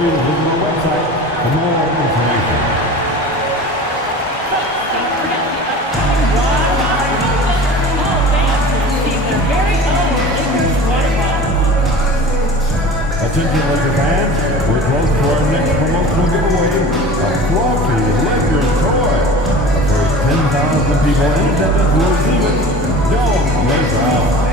free to visit our website for more information. Attention, Laker fans, we're close to our next promotional giveaway, a Floppy Lakers toy. The first 10,000 people in attendance will receive it. Don't miss out.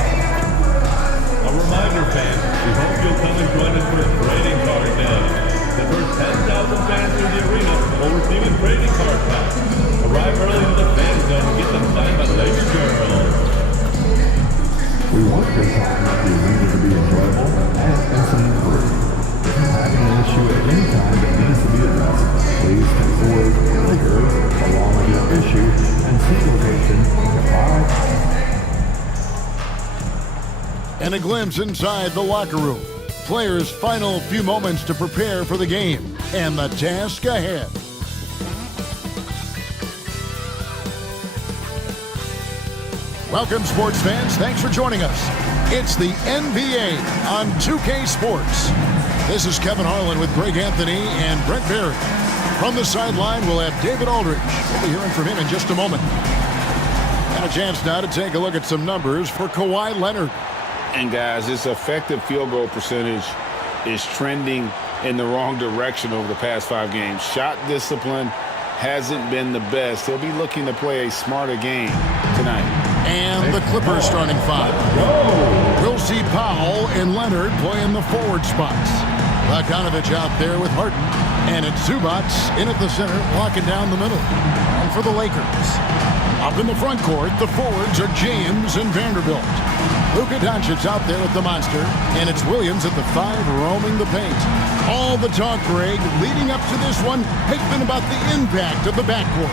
A reminder, fans, we hope you'll come and join us for a trading card day. The first 10,000 fans in the arena will receive a trading card pack. Arrive early to the fan zone and get them signed by Lakers girls. We want your time at the arena to be enjoyable and incident-free. If you're having an issue at any time that needs to be addressed, please text the word Lakers along with your issue and seat location to 5. And a glimpse inside the locker room. Players' final few moments to prepare for the game and the task ahead. Welcome, sports fans. Thanks for joining us. It's the NBA on 2K Sports. This is Kevin Harlan with Greg Anthony and Brent Barry. From the sideline, we'll have David Aldridge. We'll be hearing from him in just a moment. And a chance now to take a look at some numbers for Kawhi Leonard. And guys, his effective field goal percentage is trending in the wrong direction over the past 5 games. Shot discipline hasn't been the best. He'll be looking to play a smarter game tonight. And the Clippers starting 5. We'll see Powell and Leonard play in the forward spots. Bogdanovich out there with Harden. And it's Zubac in at the center, locking down the middle. And for the Lakers. Up in the front court, the forwards are James and Vanderbilt. Luka Doncic out there with the monster, and it's Williams at the 5 roaming the paint. All the talk, Greg, leading up to this one has been about the impact of the backcourt.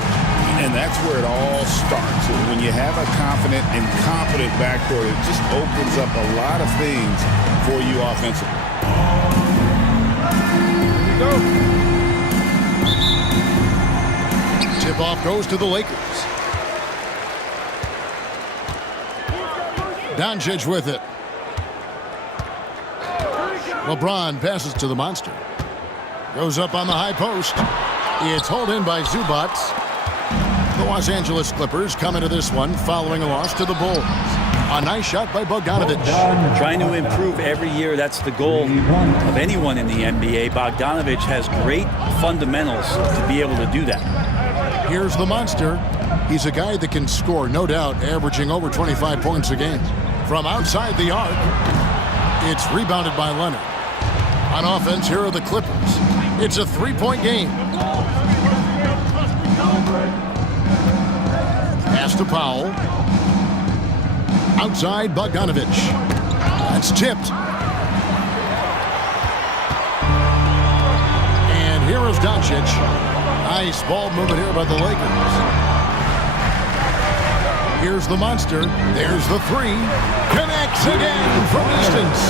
And that's where it all starts. When you have a confident and competent backcourt, it just opens up a lot of things for you offensively. Here we go. Tip-off goes to the Lakers. Doncic with it. LeBron passes to the monster. Goes up on the high post. It's hauled in by Zubac. The Los Angeles Clippers come into this one following a loss to the Bulls. A nice shot by Bogdanovich. Trying to improve every year. That's the goal of anyone in the NBA. Bogdanovich has great fundamentals to be able to do that. Here's the monster. He's a guy that can score, no doubt, averaging over 25 points a game. From outside the arc, it's rebounded by Leonard. On offense, here are the Clippers. It's a 3-point game. Pass to Powell. Outside, Bogdanovich. That's tipped. And here is Doncic. Nice ball movement here by the Lakers. Here's the monster. There's the 3. Connects again from distance.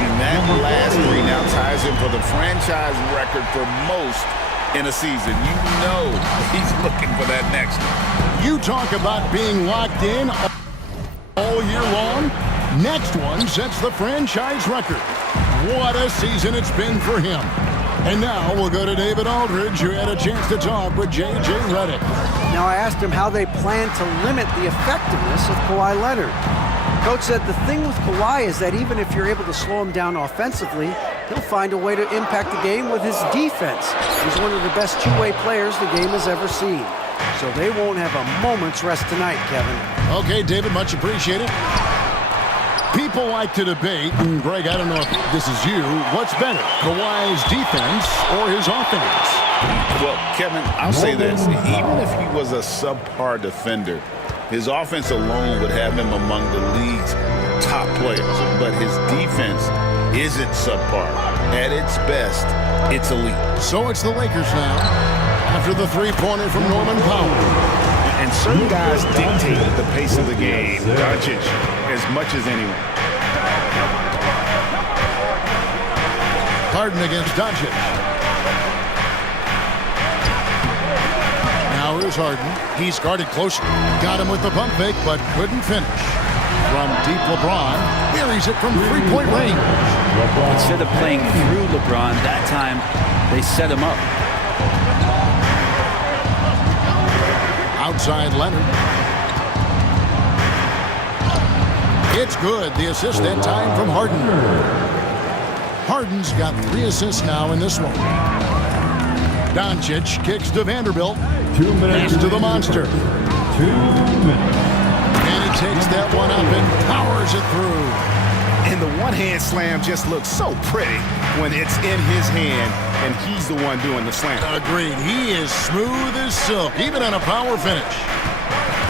And that last 3 now ties him for the franchise record for most in a season. You know he's looking for that next one. You talk about being locked in all year long. Next one sets the franchise record. What a season it's been for him. And now we'll go to David Aldridge, who had a chance to talk with J.J. Redick. Now I asked him how they plan to limit the effectiveness of Kawhi Leonard. Coach said the thing with Kawhi is that even if you're able to slow him down offensively, he'll find a way to impact the game with his defense. He's one of the best two-way players the game has ever seen. So they won't have a moment's rest tonight, Kevin. Okay, David, much appreciated. People like to debate, and Greg, I don't know if this is you, what's better, Kawhi's defense or his offense? Well, Kevin, I'll say this. Even if he was a subpar defender, his offense alone would have him among the league's top players. But his defense isn't subpar. At its best, it's elite. So it's the Lakers now, after the three-pointer from Norman Powell. And certain guys dictate the pace of the game. Doncic, as much as anyone. Harden against Doncic. Now here's Harden. He's guarded closely. Got him with the pump fake, but couldn't finish. from deep LeBron. Buries it from three-point range. Instead of playing through LeBron, that time they set him up. Outside Leonard. It's good. The assist that time from Harden. Harden's got 3 assists now in this one. Doncic kicks to Vanderbilt. 2 minutes. Pass to the monster. 2 minutes. And he takes that one up and powers it through. And the one-hand slam just looks so pretty when it's in his hand and he's the one doing the slam. Agreed. He is smooth as silk, even on a power finish.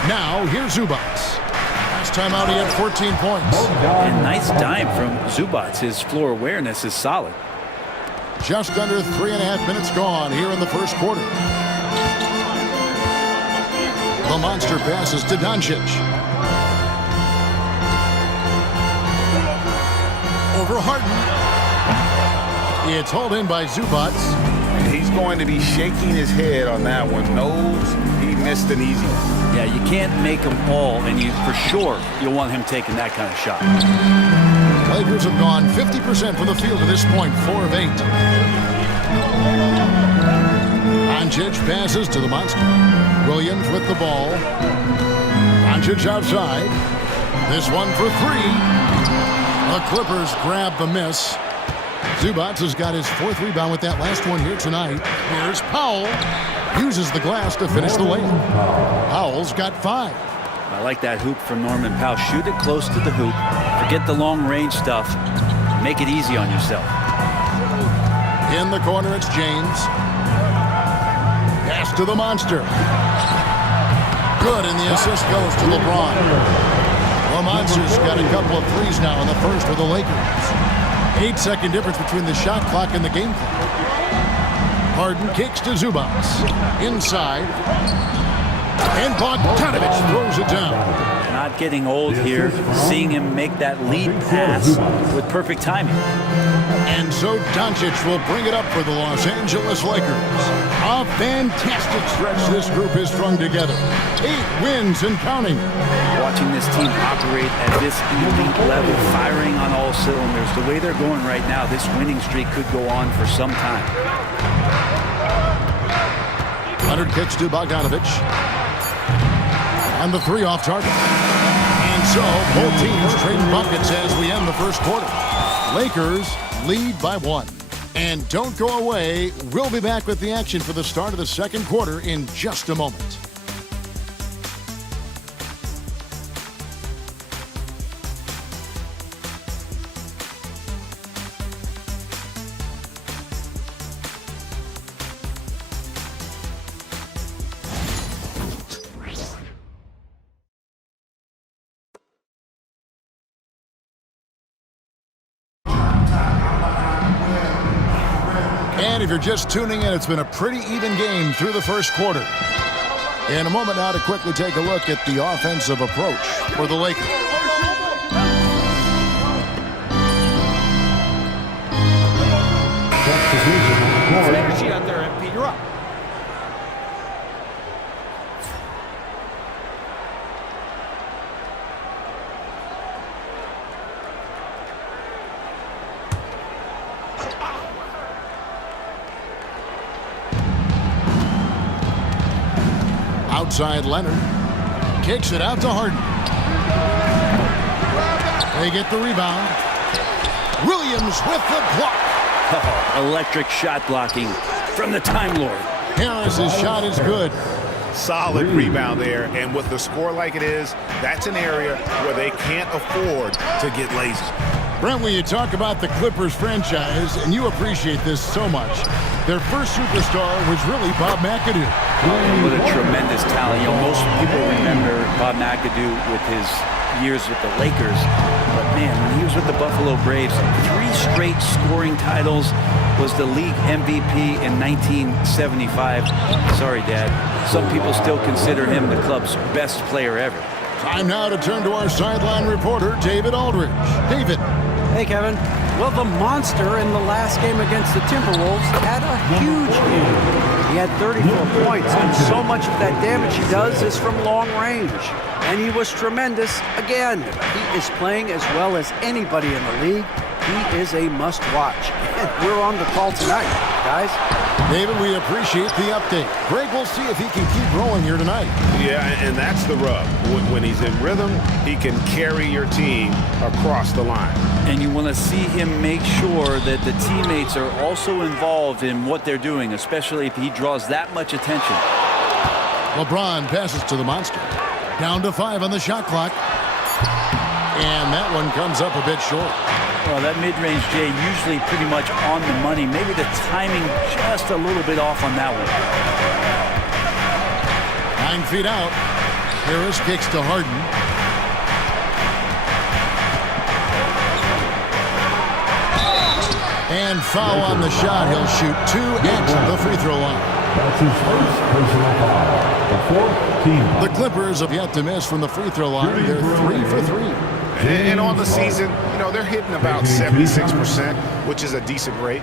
Now, here's Zubac. Last time out, he had 14 points. And nice dime from Zubac. His floor awareness is solid. Just under 3.5 minutes gone here in the first quarter. The monster passes to Doncic. Over Harden. It's hauled in by Zubac. He's going to be shaking his head on that one. Knows he missed an easy one. Yeah, you can't make them all, and you for sure you'll want him taking that kind of shot. Lakers have gone 50% from the field to this point, 4 of 8. Doncic passes to the monster. Williams with the ball. Doncic outside. This one for 3. The Clippers grab the miss. Zubac has got his 4th rebound with that last one here tonight. Here's Powell. Uses the glass to finish the layup. Powell's got 5. I like that hoop from Norman Powell. Shoot it close to the hoop. Forget the long-range stuff. Make it easy on yourself. In the corner, it's James. Pass to the monster. Good, and the assist goes to LeBron. The Monster's got a couple of threes now in the first for the Lakers. 8-second difference between the shot clock and the game clock. Harden kicks to Zubac. Inside. And Bogdanovich throws it down. Not getting old here. Seeing him make that lead pass with perfect timing. And so Doncic will bring it up for the Los Angeles Lakers. A fantastic stretch this group has strung together. 8 wins and counting. Watching this team operate at this elite level, firing on all cylinders. The way they're going right now, this winning streak could go on for some time. Leonard kicks to Bogdanovich. And the 3 off target. And so both teams trading buckets as we end the first quarter. Lakers lead by 1. And don't go away. We'll be back with the action for the start of the second quarter in just a moment. And if you're just tuning in, it's been a pretty even game through the first quarter. In a moment now to quickly take a look at the offensive approach for the Lakers. Some energy out there, MP. You're up. Outside Leonard. Kicks it out to Harden. They get the rebound. Williams with the block. Oh, electric shot blocking from the Time Lord. Harris's shot is good. Solid rebound there, and with the score like it is, that's an area where they can't afford to get lazy. Brent, when you talk about the Clippers franchise, and you appreciate this so much, their first superstar was really Bob McAdoo. What a tremendous talent. You know, most people remember Bob McAdoo with his years with the Lakers. But man, when he was with the Buffalo Braves, 3 straight scoring titles, was the league MVP in 1975. Sorry, Dad. Some people still consider him the club's best player ever. Time now to turn to our sideline reporter, David Aldridge. David. Hey, Kevin. Well, the monster in the last game against the Timberwolves had a huge game. He had 34 points, and so much of that damage he does is from long range. And he was tremendous again. He is playing as well as anybody in the league. He is a must-watch. And we're on the call tonight, guys. David, we appreciate the update. Greg, we'll see if he can keep rolling here tonight. Yeah, and that's the rub. When he's in rhythm, he can carry your team across the line. And you want to see him make sure that the teammates are also involved in what they're doing, especially if he draws that much attention. LeBron passes to the monster. Down to 5 on the shot clock. And that one comes up a bit short. Well, that mid-range, Jay, usually pretty much on the money. Maybe the timing just a little bit off on that one. 9 feet out. Harris kicks to Harden. And foul on the shot. He'll shoot 2 at the free throw line. That's his first personal foul. The fourth team. The Clippers have yet to miss from the free throw line. They're 3 for 3. And on the season, you know, they're hitting about 76%, which is a decent rate.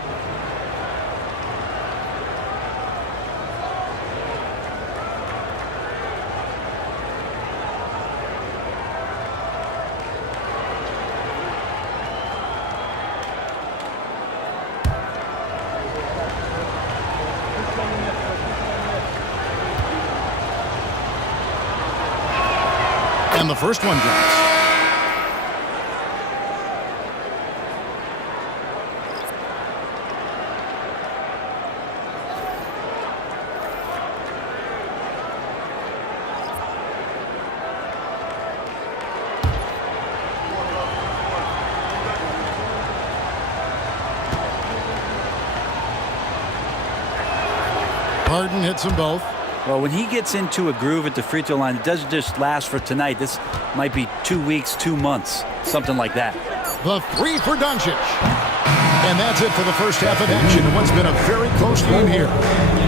And the first one drops. Harden hits them both. Well, when he gets into a groove at the free throw line, it doesn't just last for tonight. This might be 2 weeks, 2 months, something like that. The 3 for Doncic. And that's it for the first half of action in what's been a very close game here.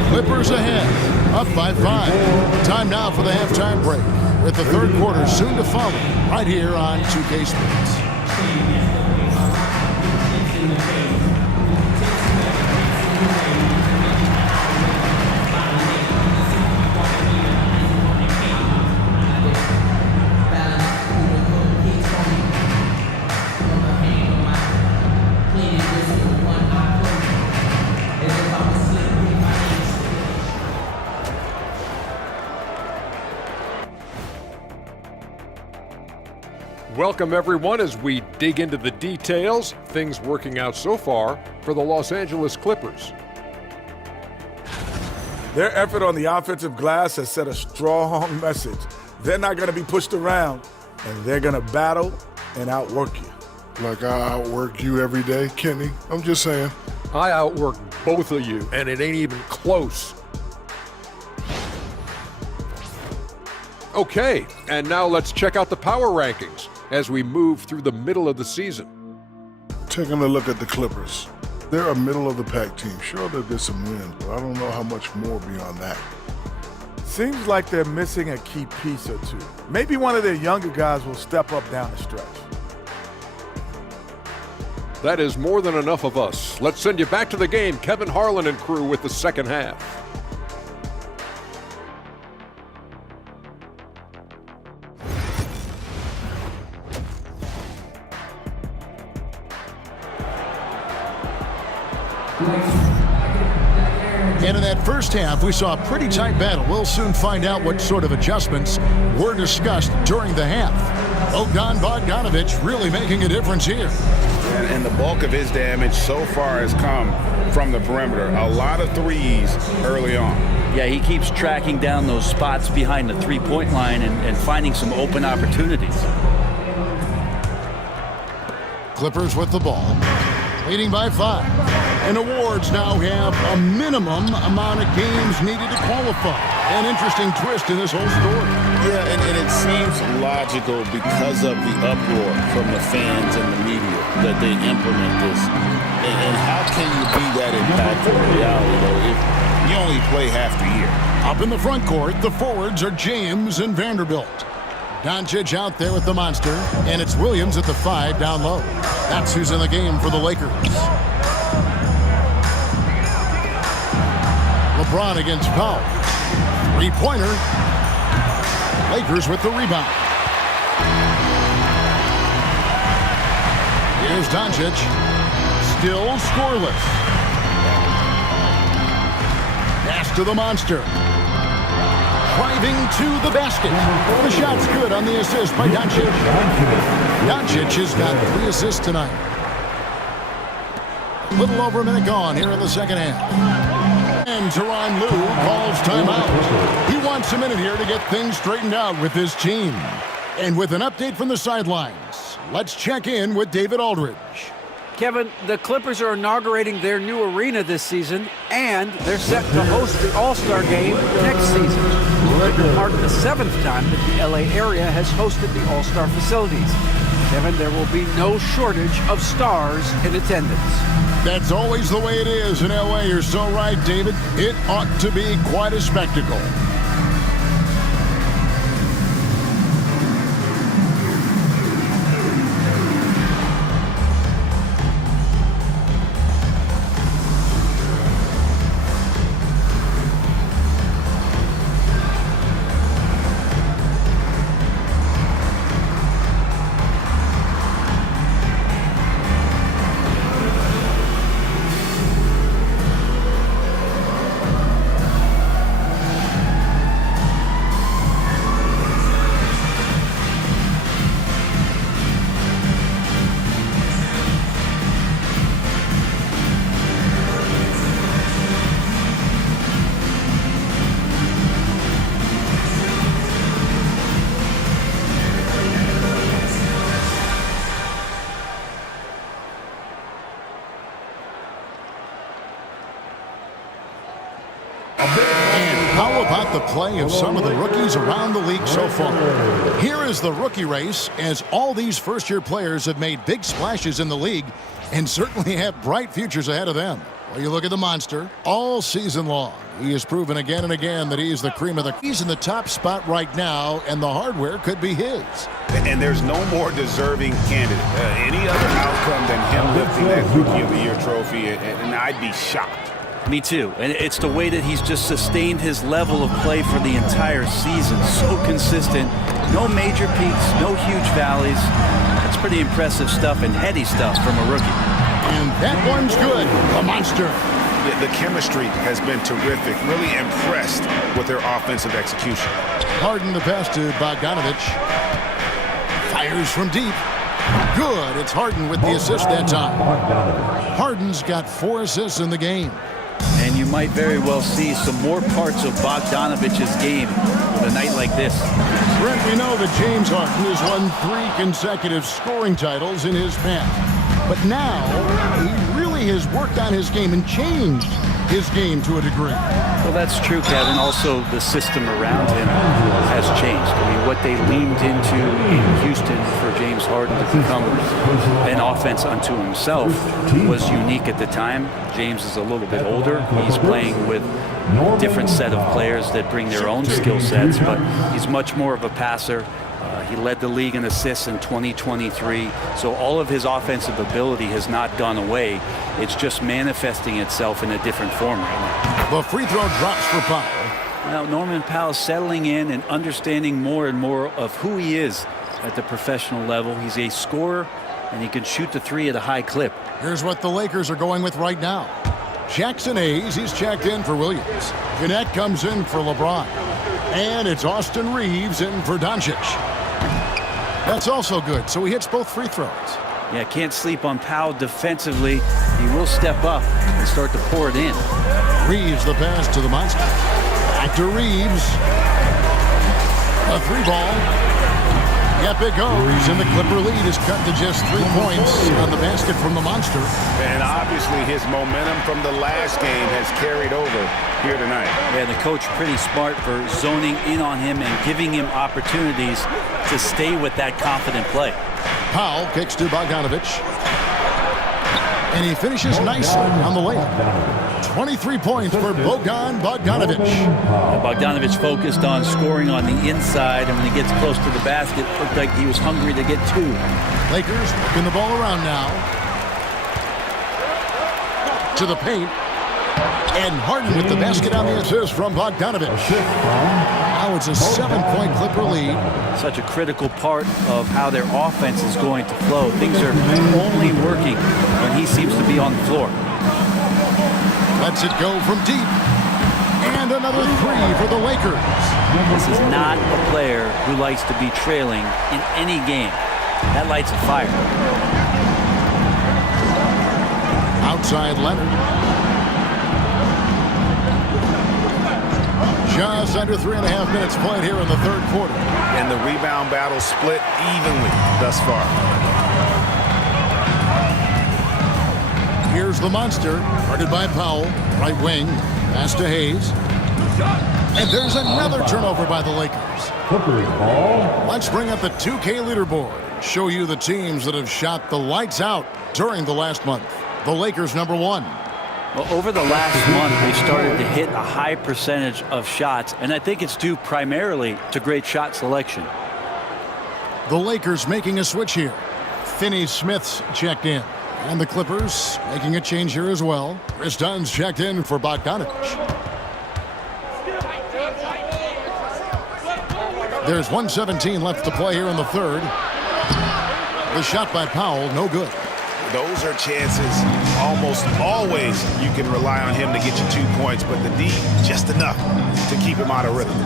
Clippers ahead, up by 5. Time now for the halftime break, with the third quarter soon to follow, right here on 2K Sports. Welcome, everyone, as we dig into the details. Things working out so far for the Los Angeles Clippers. Their effort on the offensive glass has set a strong message. They're not going to be pushed around, and they're going to battle and outwork you. Like I outwork you every day, Kenny. I'm just saying. I outwork both of you, and it ain't even close. Okay, and now let's check out the power rankings as we move through the middle of the season. Taking a look at the Clippers. They're a middle-of-the-pack team. Sure, there's some wins, but I don't know how much more beyond that. Seems like they're missing a key piece or two. Maybe one of their younger guys will step up down the stretch. That is more than enough of us. Let's send you back to the game, Kevin Harlan and crew, with the second half. And in that first half, we saw a pretty tight battle. We'll soon find out what sort of adjustments were discussed during the half. Bogdan Bogdanovic really making a difference here. And the bulk of his damage so far has come from the perimeter. A lot of threes early on. Yeah, he keeps tracking down those spots behind the three-point line and finding some open opportunities. Clippers with the ball, leading by 5. And awards now have a minimum amount of games needed to qualify. An interesting twist in this whole story. Yeah, and it seems logical because of the uproar from the fans and the media that they implement this. And how can you be that impactful in reality, though, if you only play half the year? Up in the front court, the forwards are James and Vanderbilt. Doncic out there with the monster, and it's Williams at the 5 down low. That's who's in the game for the Lakers. LeBron against Powell. Three-pointer. Lakers with the rebound. Here's Doncic. Still scoreless. Pass to the monster. Driving to the basket. The shot's good on the assist by Doncic. Doncic has got 3 assists tonight. A little over a minute gone here in the second half. And Tyronn Lue calls timeout. He wants a minute here to get things straightened out with his team. And with an update from the sidelines, let's check in with David Aldridge. Kevin, the Clippers are inaugurating their new arena this season, and they're set to host the All-Star Game next season. It will mark the 7th time that the LA area has hosted the All-Star facilities. Kevin, there will be no shortage of stars in attendance. That's always the way it is in LA. You're so right, David. It ought to be quite a spectacle. The play of some of the rookies around the league so far. Here is the rookie race, as all these first-year players have made big splashes in the league and certainly have bright futures ahead of them. Well, you look at the monster all season long. He has proven again and again that he is the cream of the... He's in the top spot right now, and the hardware could be his. And there's no more deserving candidate. Any other outcome than him lifting that Rookie of the Year trophy, and I'd be shocked. Me too. And it's the way that he's just sustained his level of play for the entire season. So consistent. No major peaks, no huge valleys. That's pretty impressive stuff and heady stuff from a rookie. And that one's good. The monster. Yeah, the chemistry has been terrific. Really impressed with their offensive execution. Harden the pass to Bogdanovic. Fires from deep. Good. It's Harden with the assist that time. Harden's got 4 assists in the game. And you might very well see some more parts of Bogdanovic's game with a night like this. Brent, we know that James Harden has won 3 consecutive scoring titles in his past. But now, he really has worked on his game and changed his game to a degree. Well, that's true, Kevin. Also, the system around him has changed. I mean, what they leaned into in Houston for James Harden to become an offense unto himself was unique at the time. James is a little bit older. He's playing with a different set of players that bring their own skill sets, but he's much more of a passer. He led the league in assists in 2023, so all of his offensive ability has not gone away. It's just manifesting itself in a different form right now. The free throw drops for Powell. Now, Norman Powell settling in and understanding more and more of who he is at the professional level. He's a scorer, and he can shoot the 3 at a high clip. Here's what the Lakers are going with right now. Jackson Hayes, he's checked in for Williams. Gannett comes in for LeBron. And it's Austin Reeves in for Doncic. That's also good, so he hits both free throws. Yeah, can't sleep on Powell defensively. He will step up and start to pour it in. Reeves the pass to the monster. Back to Reeves. A 3-ball. Yep, it goes, and the Clipper lead is cut to just 3 points on the basket from the monster. And obviously his momentum from the last game has carried over here tonight. Yeah, the coach pretty smart for zoning in on him and giving him opportunities to stay with that confident play. Powell kicks to Bogdanovic. And he finishes nicely on the layup. 23 points for Bogdanovic. Bogdanovic focused on scoring on the inside, and when he gets close to the basket, it looked like he was hungry to get 2. Lakers working the ball around now. To the paint. And Harden with the basket on the assist from Bogdanovich. Now it's a 7-point Clipper lead. Such a critical part of how their offense is going to flow. Things are only working when he seems to be on the floor. Lets it go from deep. And another three for the Lakers. This is not a player who likes to be trailing in any game. That lights a fire. Outside Leonard. Just under 3.5 minutes played here in the third quarter. And the rebound battle split evenly thus far. Here's the monster, guarded by Powell. Right wing, pass to Hayes. And there's another turnover by the Lakers. Clippers ball. Let's bring up the 2K leaderboard. Show you the teams that have shot the lights out during the last month. The Lakers #1. Well, over the last month, they've started to hit a high percentage of shots, and I think it's due primarily to great shot selection. The Lakers making a switch here. Finney-Smith's checked in. And the Clippers making a change here as well. Chris Dunn's checked in for Bogdanovich. There's 1:17 left to play here in the third. The shot by Powell, no good. Those are chances almost always you can rely on him to get you 2 points, but the D, just enough to keep him out of rhythm.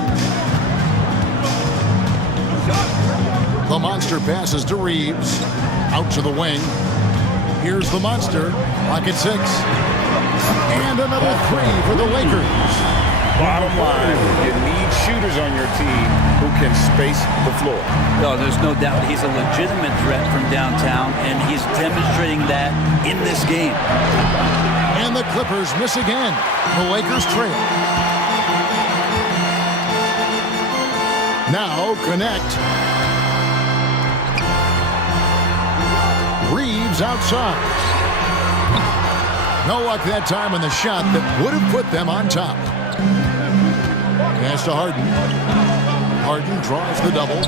The monster passes to Reeves. Out to the wing. Here's the monster. Rocket 6. And another three for the Lakers. Bottom line, you need shooters on your team who can space the floor. No, there's no doubt he's a legitimate threat from downtown, and he's demonstrating that in this game. And the Clippers miss again. The Lakers trail. Now connect. Reeves outside. No luck that time in the shot that would have put them on top. Pass to Harden. Harden draws the double.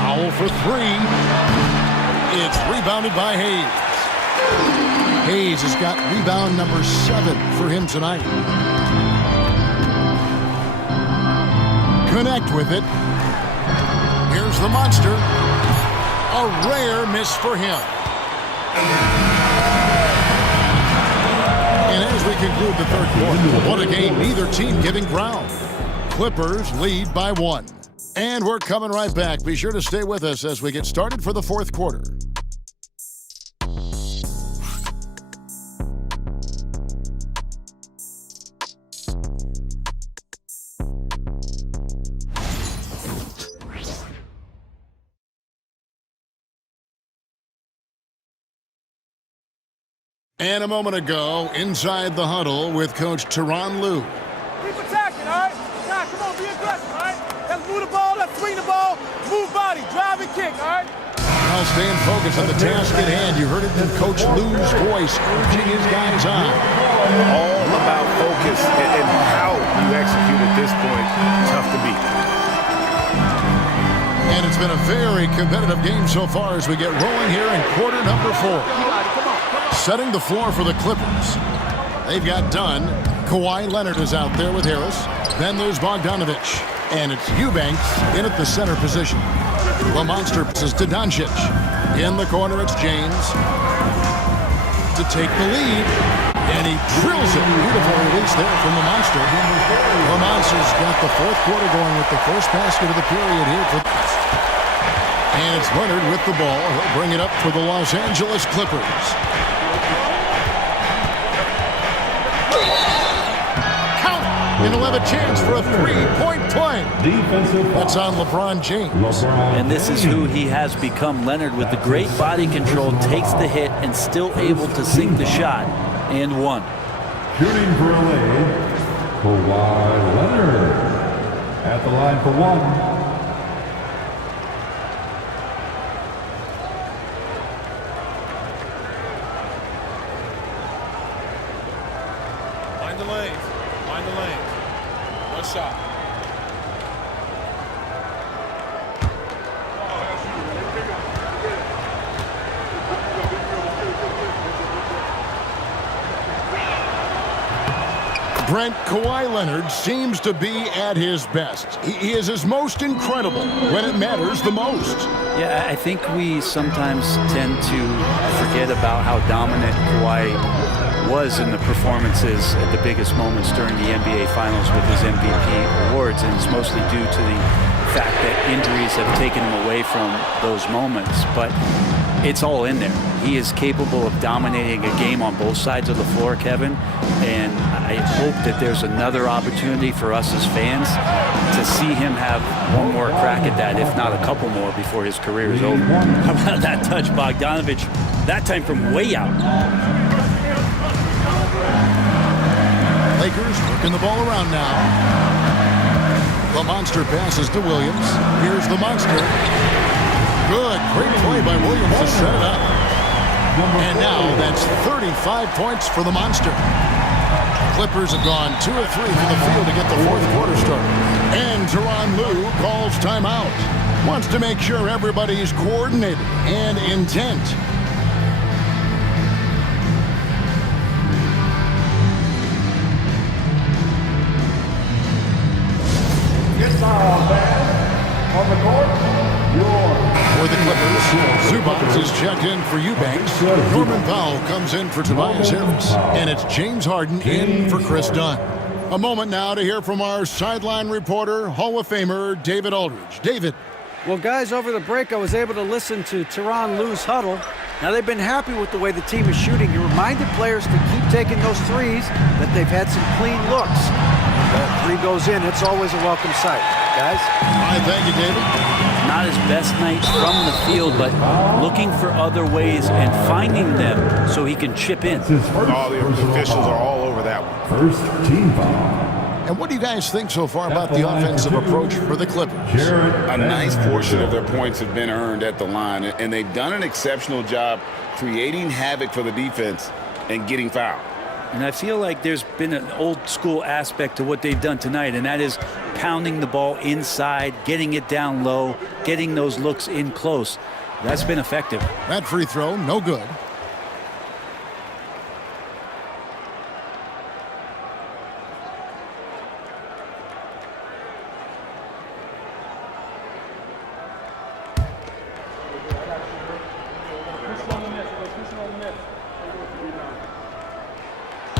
Powell for three. It's rebounded by Hayes. Hayes has got rebound number 7 for him tonight. Connect with it. Here's the monster. A rare miss for him. And as we conclude the third quarter, what a game, neither team giving ground. Clippers lead by 1. And we're coming right back. Be sure to stay with us as we get started for the fourth quarter. And a moment ago, inside the huddle with Coach Tyronn Lue. Keep attacking, all right? Now, come on, be aggressive, all right? Let's move the ball, let's swing the ball, move body, drive and kick, all right? Now staying focused on the task at hand. You heard it in Coach Lue's voice, urging his guys on. All about focus and how you execute at this point. Tough to beat. And it's been a very competitive game so far as we get rolling here in quarter number 4. Setting the floor for the Clippers. They've got Dunn. Kawhi Leonard is out there with Harris. Then there's Bogdanovich. And it's Eubanks in at the center position. The monster passes to Doncic. In the corner, it's James to take the lead. And he drills it. Beautiful release there from the monster. The monster's got the fourth quarter going with the first basket of the period here for this. And it's Leonard with the ball. He'll bring it up for the Los Angeles Clippers. And he'll have a chance for a three-point play. That's on LeBron James. And this is who he has become. Leonard, with the great body control, takes the hit and still able to sink the shot and one. Shooting for LA, Kawhi Leonard at the line for one. Find the lanes. Find the lanes. One shot. Brent, Kawhi Leonard seems to be at his best. He is his most incredible when it matters the most. Yeah, I think we sometimes tend to forget about how dominant Kawhi was in the performances at the biggest moments during the NBA Finals with his MVP awards, and it's mostly due to the fact that injuries have taken him away from those moments. But it's all in there. He is capable of dominating a game on both sides of the floor, Kevin, and I hope that there's another opportunity for us as fans to see him have one more crack at that, if not a couple more, before his career is over. How about that touch, Bogdanovich, that time from way out. Lakers working the ball around now. The monster passes to Williams. Here's the monster. Good, great play by Williams to set it up. And now that's 35 points for the monster. Clippers have gone 2 of 3 from the field to get the fourth quarter started. And Tyronn Lue calls timeout. Wants to make sure everybody's coordinated and intent. It's all bad. On the court, for the Clippers, Zubac is checked in for Eubanks. Norman Powell comes in for Tobias Harris. And it's James Harden in for Chris Dunn. A moment now to hear from our sideline reporter, Hall of Famer David Aldridge. David. Well, guys, over the break, I was able to listen to Tyronn Lue's huddle. Now, they've been happy with the way the team is shooting. He reminded players to keep taking those threes, that they've had some clean looks. That three goes in, it's always a welcome sight. Guys? All right, thank you, David. Not his best night from the field, but looking for other ways and finding them so he can chip in. All the officials are all over that one. First team foul. And what do you guys think so far about the offensive approach for the Clippers? A nice portion of their points have been earned at the line, and they've done an exceptional job creating havoc for the defense and getting fouled. And I feel like there's been an old school aspect to what they've done tonight, and that is pounding the ball inside, getting it down low, getting those looks in close. That's been effective. That free throw, no good.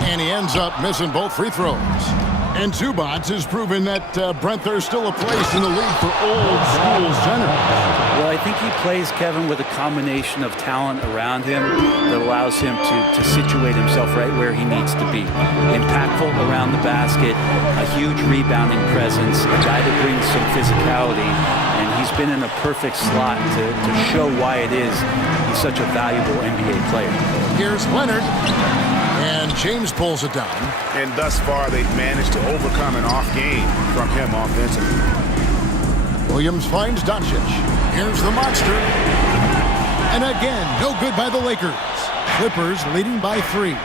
And he ends up missing both free throws. And Zubac has proven that, Brent, there's still a place in the league for old school centers. Well, I think he plays, Kevin, with a combination of talent around him that allows him to situate himself right where he needs to be. Impactful around the basket, a huge rebounding presence, a guy that brings some physicality, and he's been in a perfect slot to show why it is he's such a valuable NBA player. Here's Leonard. And James pulls it down. And thus far, they've managed to overcome an off game from him offensively. Williams finds Doncic. Here's the monster. And again, no good by the Lakers. Clippers leading by 3.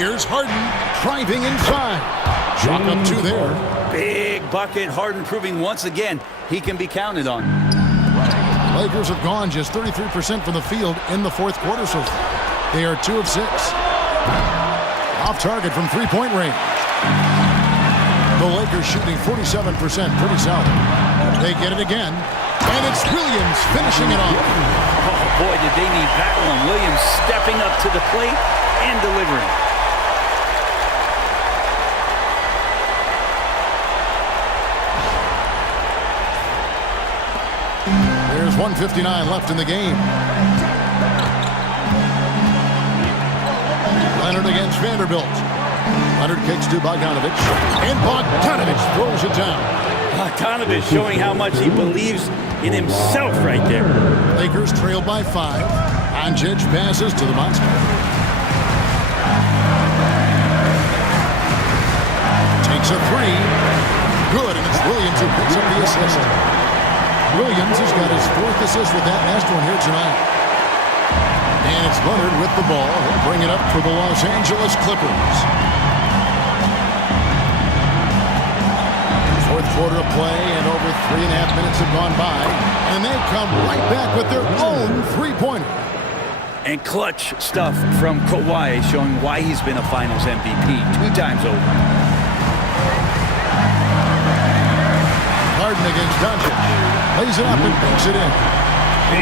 Here's Harden driving inside. Shot up 2 there. Big bucket. Harden proving once again he can be counted on. Lakers have gone just 33% from the field in the fourth quarter so far. They are 2 of 6. Off target from three-point range. The Lakers shooting 47%, pretty solid. They get it again, and it's Williams finishing it off. Oh boy, did they need that one. Williams stepping up to the plate and delivering. There's 1:59 left in the game. Leonard against Vanderbilt. Leonard kicks to Bogdanovich. And Bogdanovich throws it down. Bogdanovich showing how much he believes in himself right there. Lakers trail by 5. Doncic passes to the monster. Takes a 3. Good, and it's Williams who picks up the assist. Williams has got his 4th assist with that last one here tonight. And it's Leonard with the ball. He'll bring it up for the Los Angeles Clippers. Fourth quarter of play, and over 3.5 minutes have gone by. And they come right back with their own three-pointer. And clutch stuff from Kawhi, showing why he's been a Finals MVP 2 times over. Harden against Doncic. Lays it up and banks it in.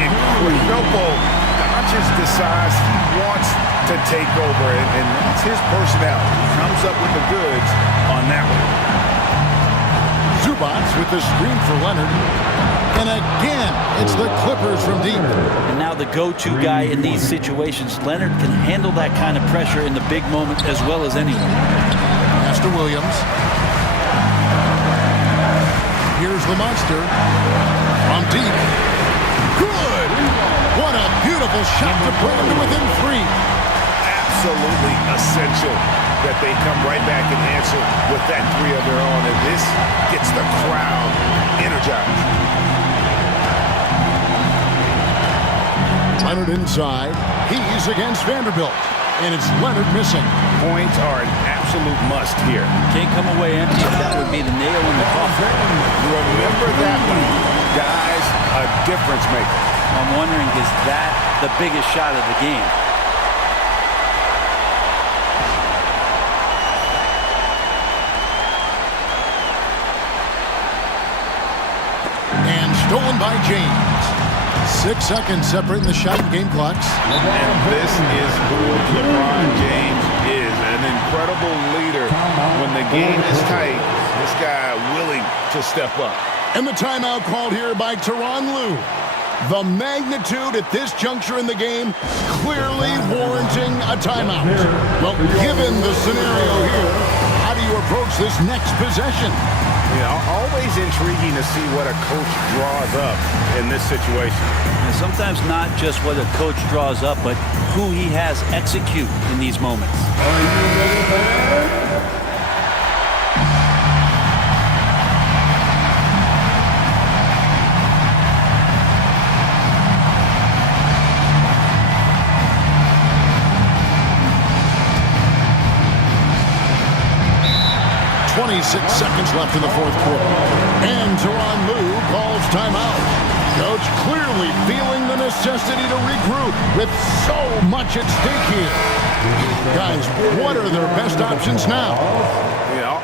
Incredible. Doncic decides he wants to take over, and that's his personality. He comes up with the goods on that one. Zubac with the screen for Leonard. And again, it's the Clippers from deep. And now the go-to guy in these situations. Leonard can handle that kind of pressure in the big moments as well as anyone. Pass to Williams. Here's the monster from deep. Good! What a beautiful shot to bring him to within 3. Absolutely essential that they come right back and answer with that 3 of their own, and this gets the crowd energized. Leonard inside. He's against Vanderbilt. And it's Leonard missing. Points are an absolute must here. Can't come away empty. That would be the nail in the coffin. Remember that one. Guys, a difference maker. I'm wondering, is that the biggest shot of the game? And stolen by James. 6 seconds separating the shot and game clocks. And this is who LeBron James is. An incredible leader. When the game is tight, this guy willing to step up. And the timeout called here by Tyronn Lue. The magnitude at this juncture in the game clearly warranting a timeout. Well, given the scenario here, how do you approach this next possession? Always intriguing to see what a coach draws up in this situation. And sometimes not just what a coach draws up, but who he has execute in these moments. Are you ready, fans? Seconds left in the fourth quarter. And Tyronn Lue calls timeout. Coach clearly feeling the necessity to regroup with so much at stake here. Guys, what are their best options now?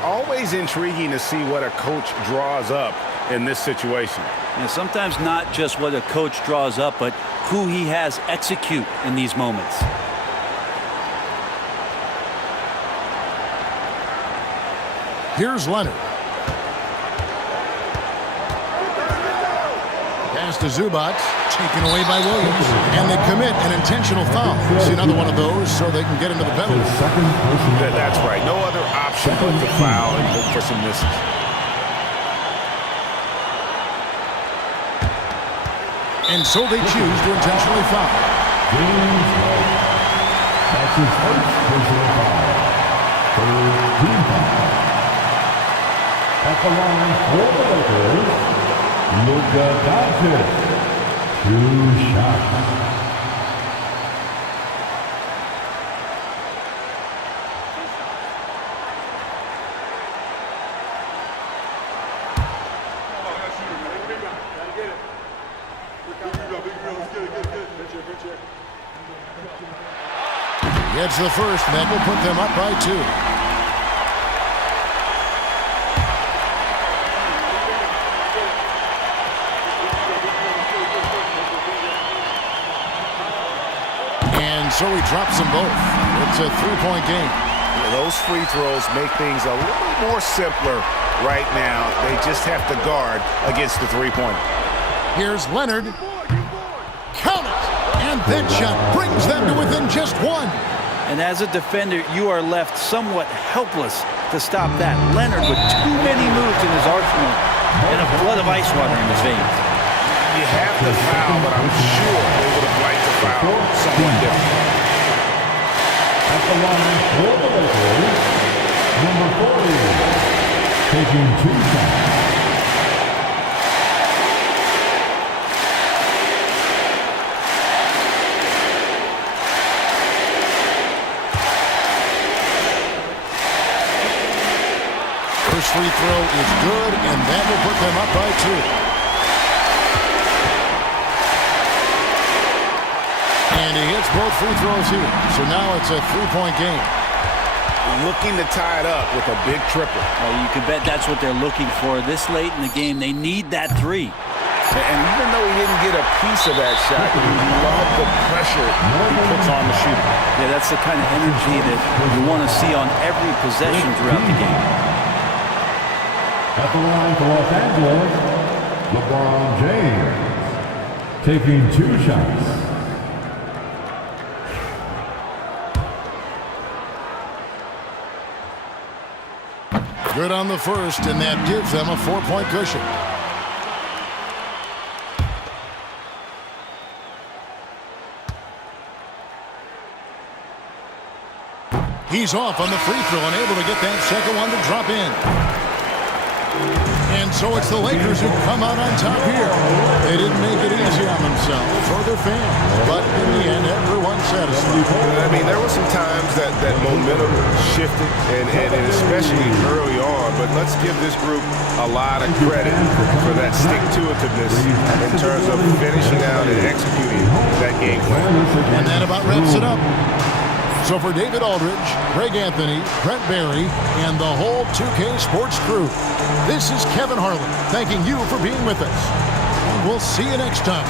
Always intriguing to see what a coach draws up in this situation. And sometimes not just what a coach draws up, but who he has execute in these moments. Here's Leonard. Pass to Zubac, taken away by Williams. And they commit an intentional foul. See another one of those so they can get into the penalty. That's right. No other option but to foul and look for some misses. And so they choose to intentionally foul. That's his first personal foul. Third team foul. At the line for the Lakers, Luka Doncic. 2 shots. Gets the first, and that will put them up by 2. And so he drops them both. It's a 3-point game. Those free throws make things a little more simpler right now. They just have to guard against the 3-pointer. Here's Leonard. Count it! And that shot brings them to within just 1. And as a defender, you are left somewhat helpless to stop that. Leonard with too many moves in his arsenal and a flood of ice water in his veins. You have to foul, but I'm sure they would have liked to foul someone different. At the line for the Lakers, number 40, taking 2 shots. First free throw is good, and that will put them up by 2. And he hits both free throws here. So now it's a 3-point game. Looking to tie it up with a big triple. Well, you can bet that's what they're looking for. This late in the game, they need that 3. And even though he didn't get a piece of that shot, you love the pressure he puts on the shooter. Yeah, that's the kind of energy that you want to see on every possession throughout the game. At the line for Los Angeles, LeBron James, taking 2 shots. Good on the first, and that gives them a 4-point cushion. He's off on the free throw and able to get that second one to drop in. And so it's the Lakers who come out on top here. They didn't make it easy on themselves or their fans, but in the end, everyone's satisfied. I mean, there were some times that momentum shifted, and especially early on, but let's give this group a lot of credit for that stick-to-itiveness in terms of finishing out and executing that game plan. And that about wraps it up. So for David Aldridge, Greg Anthony, Brent Barry, and the whole 2K Sports crew, this is Kevin Harlan thanking you for being with us. And we'll see you next time.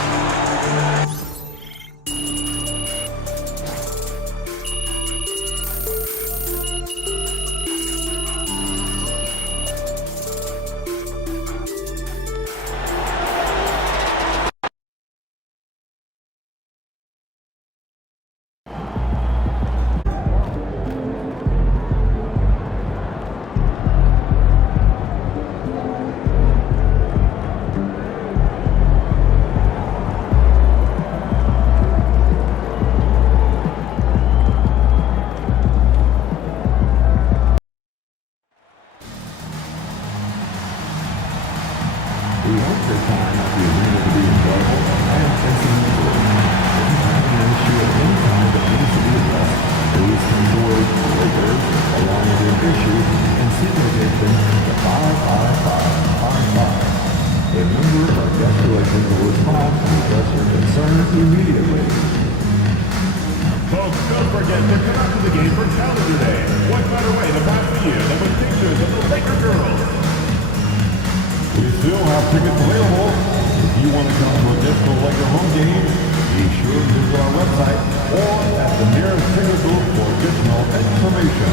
We want your time at the arena to be enjoyable and sentimental. If you have an issue at any time that needs to be addressed, please come to Lakers along with your issue and civilization to 55555. A member of guest relations will respond and address your concern immediately. Folks, don't forget to come out to the game for Challenger Day. What better way to pass the year than with pictures of the Laker girls? We still have tickets available. If you want to come to additional Laker home games, be sure to visit our website or at the nearest ticket booth for additional information.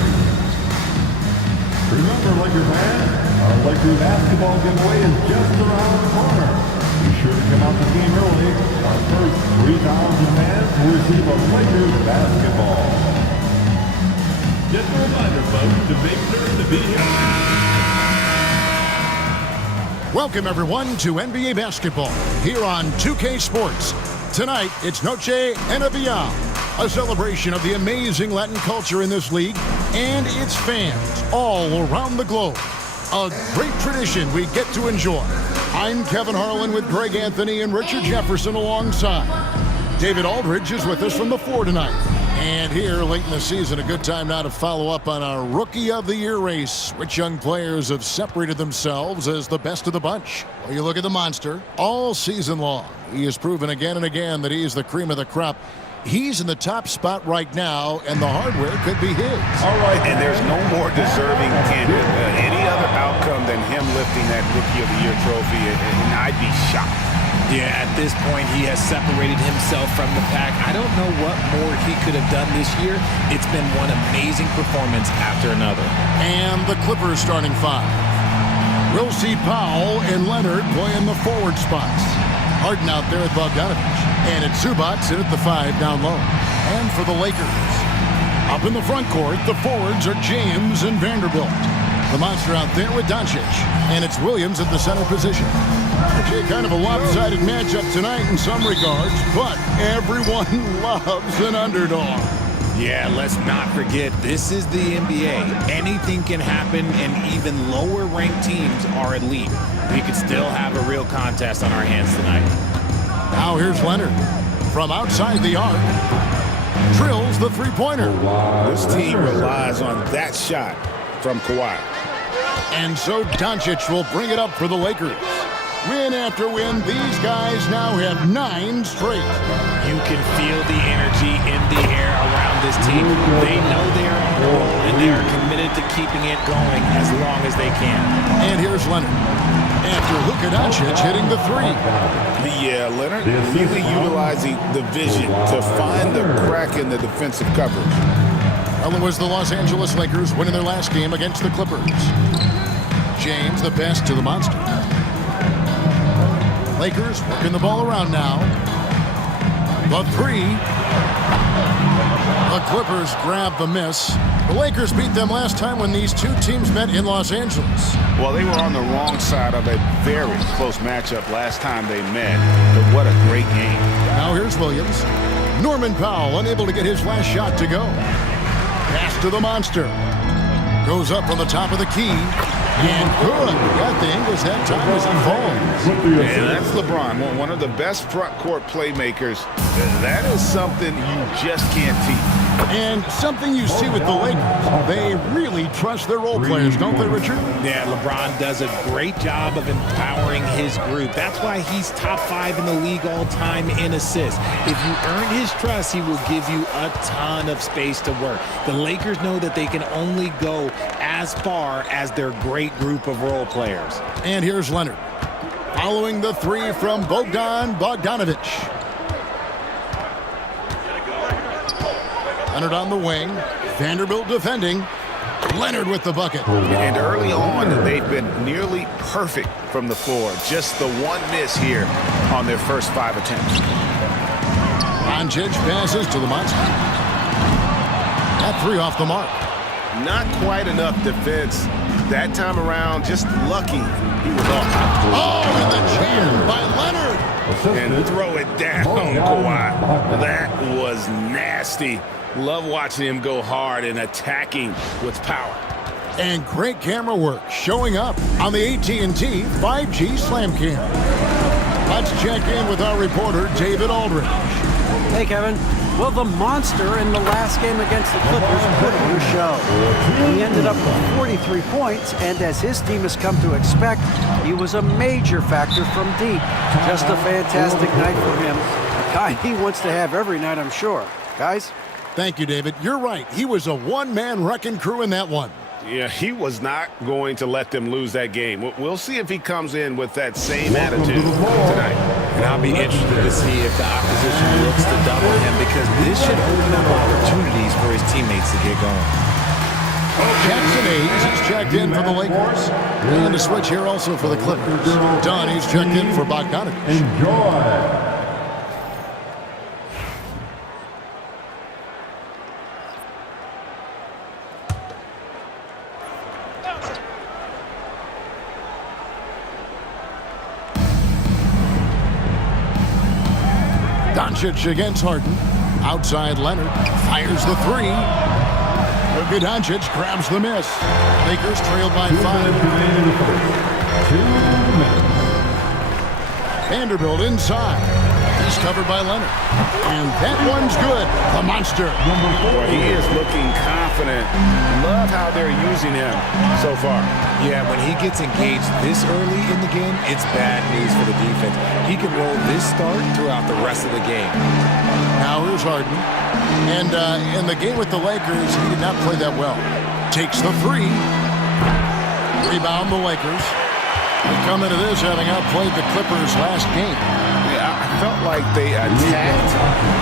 Remember, Laker fans, our Laker basketball giveaway is just around the corner. Be sure to come out to the game early. Our first 3,000 fans will receive a Lakers basketball. Just a reminder, folks, to make sure to be here. Welcome, everyone, to NBA Basketball here on 2K Sports. Tonight, it's Noche NBA, a celebration of the amazing Latin culture in this league and its fans all around the globe. A great tradition we get to enjoy. I'm Kevin Harlan with Greg Anthony and Richard Jefferson alongside. David Aldridge is with us from the floor tonight. And here, late in the season, a good time now to follow up on our Rookie of the Year race. Which young players have separated themselves as the best of the bunch? Well, you look at the monster all season long. He has proven again and again that he's the cream of the crop. He's in the top spot right now, and the hardware could be his. All right, and there's no more deserving candidate. Any other outcome than him lifting that Rookie of the Year trophy, and I'd be shocked. Yeah, at this point, he has separated himself from the pack. I don't know what more he could have done this year. It's been one amazing performance after another. And the Clippers starting 5. We'll see Powell and Leonard play in the forward spots. Harden out there with Bogdanovich. And it's Zubac in at the 5 down low. And for the Lakers, up in the front court, the forwards are James and Vanderbilt. The monster out there with Doncic. And it's Williams at the center position. Okay, kind of a lopsided matchup tonight in some regards, but everyone loves an underdog. Yeah, let's not forget, this is the NBA. Anything can happen, and even lower-ranked teams are elite. We could still have a real contest on our hands tonight. Now here's Leonard. From outside the arc, drills the three-pointer. This team relies on that shot from Kawhi. And so Doncic will bring it up for the Lakers. Win after win, these guys now have 9 straight. You can feel the energy in the air around this team. They know they are on a roll, and they are committed to keeping it going as long as they can. And here's Leonard. After Luka Doncic hitting the 3. Yeah, Leonard really utilizing the vision to find the crack in the defensive coverage. Well, it was the Los Angeles Lakers winning their last game against the Clippers. James, the pass to the Monster. Lakers working the ball around now. The 3. The Clippers grab the miss. The Lakers beat them last time when these two teams met in Los Angeles. Well, they were on the wrong side of a very close matchup last time they met, but what a great game. Now here's Williams. Norman Powell unable to get his last shot to go. Pass to the Monster. Goes up from the top of the key. And good. Got the Ingles that time as he falls. And that's LeBron, one of the best front court playmakers. That is something you just can't teach. And something you see with the Lakers, they really trust their role players, don't they, Richard? Yeah, LeBron does a great job of empowering his group. That's why he's top 5 in the league all time in assists. If you earn his trust, he will give you a ton of space to work. The Lakers know that they can only go as far as their great group of role players. And here's Leonard, following the 3 from Bogdan Bogdanovic. Leonard on the wing. Vanderbilt defending. Leonard with the bucket. And early on, they've been nearly perfect from the floor. Just the one miss here on their first 5 attempts. Doncic passes to the Monster. That 3 off the mark. Not quite enough defense that time around. Just lucky he was off. Oh, and the jam by Leonard. And throw it down, Kawhi. That was nasty. Love watching him go hard and attacking with power. And great camera work showing up on the AT&T 5G Slam Cam. Let's check in with our reporter, David Aldridge. Hey, Kevin. Well, the Monster in the last game against the Clippers put on a show. He ended up with 43 points, and as his team has come to expect, he was a major factor from deep. Just a fantastic night for him. A guy he wants to have every night, I'm sure. Guys? Thank you, David. You're right. He was a one-man wrecking crew in that one. Yeah, he was not going to let them lose that game. We'll see if he comes in with that same attitude tonight. And I'll be interested to see if the opposition looks to double him, because this should open up opportunities for his teammates to get going. Jackson Hayes is checked in for the Lakers. And a switch here also for the Clippers. Dunn, he's checked in for Bogdanovic. Enjoy. Doncic against Harden. Outside Leonard. Fires the 3. Luka Doncic grabs the miss. Lakers trailed by 5. 2 minutes. Vanderbilt inside. He's covered by Leonard. And that one's good. The Monster. Boy, he is looking confident. Love how they're using him so far. Yeah, when he gets engaged this early in the game, it's bad news for the defense. He can roll this start throughout the rest of the game. Now here's Harden. And in the game with the Lakers, he did not play that well. Takes the 3. Rebound the Lakers. They come into this having outplayed the Clippers last game. Yeah, I felt like they attacked,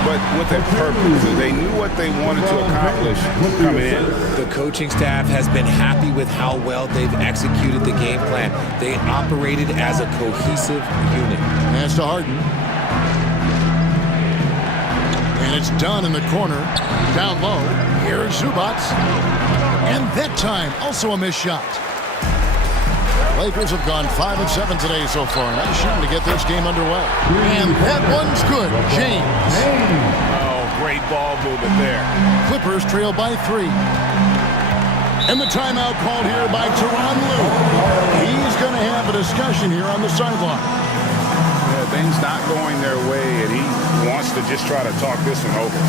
but with a purpose. They knew what they wanted to accomplish coming in. The coaching staff has been happy with how well they've executed the game plan. They operated as a cohesive unit. Pass to Harden. And it's done in the corner. Down low. Here's Zubac. And that time, also a missed shot. Lakers have gone 5 of 7 today so far. Nice shooting to get this game underway. And that one's good. James. Oh, great ball movement there. Clippers trail by 3. And the timeout called here by Tyronn Lue. He's going to have a discussion here on the sideline. Yeah, things not going their way, and he wants to just try to talk this one over.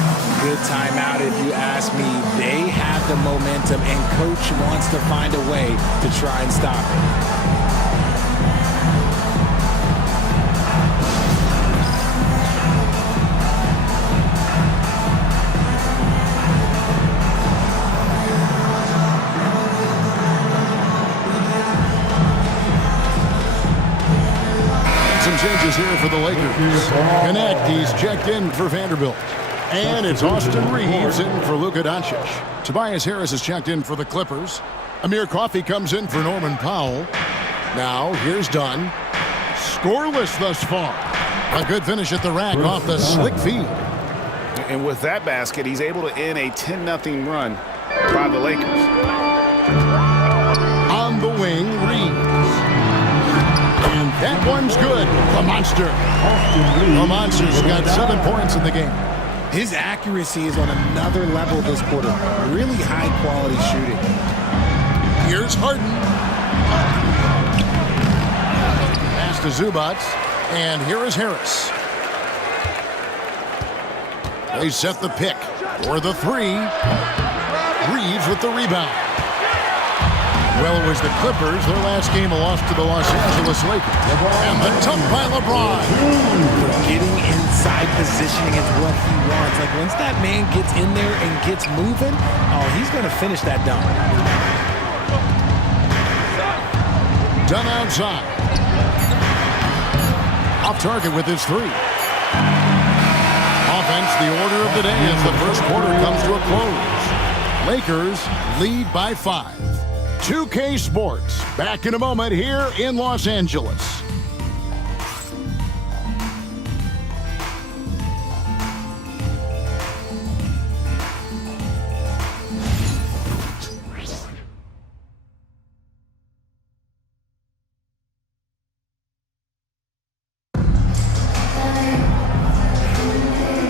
Good timeout if you ask me. They have the momentum, and coach wants to find a way to try and stop it. changes here for the Lakers. Connect, he's checked in for Vanderbilt. And it's Austin Reeves in for Luka Doncic. Tobias Harris is checked in for the Clippers. Amir Coffey comes in for Norman Powell. Now, here's Dunn. Scoreless thus far. A good finish at the rack off the slick feed. And with that basket, he's able to end a 10-0 run by the Lakers. On the wing, Reeves. And that one's good. The Monster. The Monster's got 7 points in the game. His accuracy is on another level this quarter. Really high-quality shooting. Here's Harden. Pass to Zubac. And here is Harris. They set the pick for the three. Reeves with the rebound. Well, it was the Clippers. Their last game a loss to the Los Angeles Lakers. And the dunk by LeBron. Getting inside positioning is what he wants. Like, once that man gets in there and gets moving, oh, he's going to finish that dunk. Done outside. Off target with his three. Offense, the order of the day as the first quarter comes to a close. Lakers lead by 5. 2K Sports, back in a moment here in Los Angeles.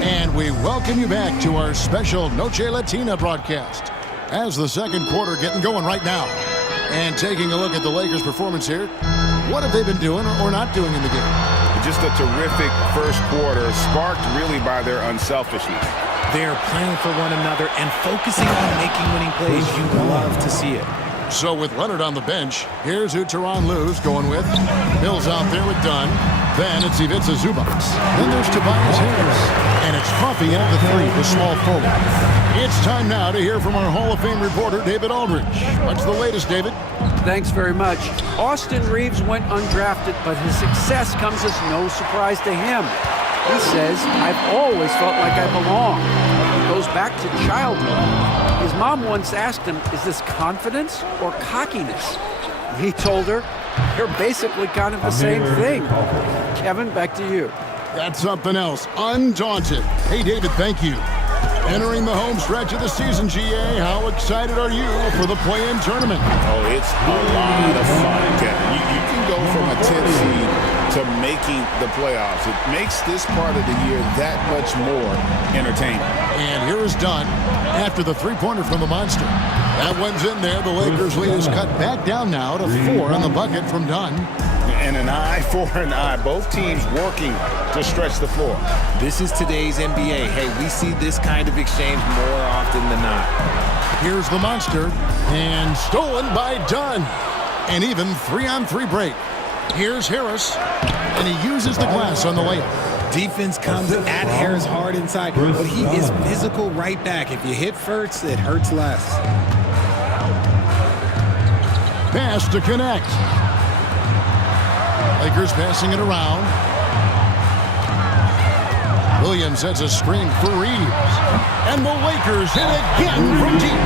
And we welcome you back to our special Noche Latina broadcast. As the second quarter getting going right now. And taking a look at the Lakers' performance here. What have they been doing or not doing in the game? Just a terrific first quarter, sparked really by their unselfishness. They're playing for one another and focusing on making winning plays. You love to see it. So with Leonard on the bench, here's who Tyronn Lue's going with. Bill's out there with Dunn. Then it's Ivica Zubac. Then there's Tobias Harris. And it's Coffey at the three, the small forward. It's time now to hear from our Hall of Fame reporter, David Aldridge. What's the latest, David? Thanks very much. Austin Reeves went undrafted, but his success comes as no surprise to him. He says, "I've always felt like I belong." It goes back to childhood. His mom once asked him, "Is this confidence or cockiness?" He told her, "You're basically kind of the same thing." Kevin, back to you. That's something else. Undaunted. Hey, David, thank you. Entering the home stretch of the season, GA, how excited are you for the play-in tournament? Oh, it's a lot of fun, Kevin. You can go from a 10th seed to making the playoffs. It makes this part of the year that much more entertaining. And here is Dunn after the three-pointer from the Monster. That one's in there. The Lakers lead is cut back down now to 4 on the bucket from Dunn. And an eye for an eye. Both teams working to stretch the floor. This is today's NBA. Hey, we see this kind of exchange more often than not. Here's the Monster. And stolen by Dunn. And even 3-on-3 break. Here's Harris. And he uses the glass on the layup. Defense comes at Harris hard inside, but he is physical right back. If you hit first, it hurts less. Pass to connect. Lakers passing it around. Williams sets a screen for Reeves. And the Lakers hit again from deep.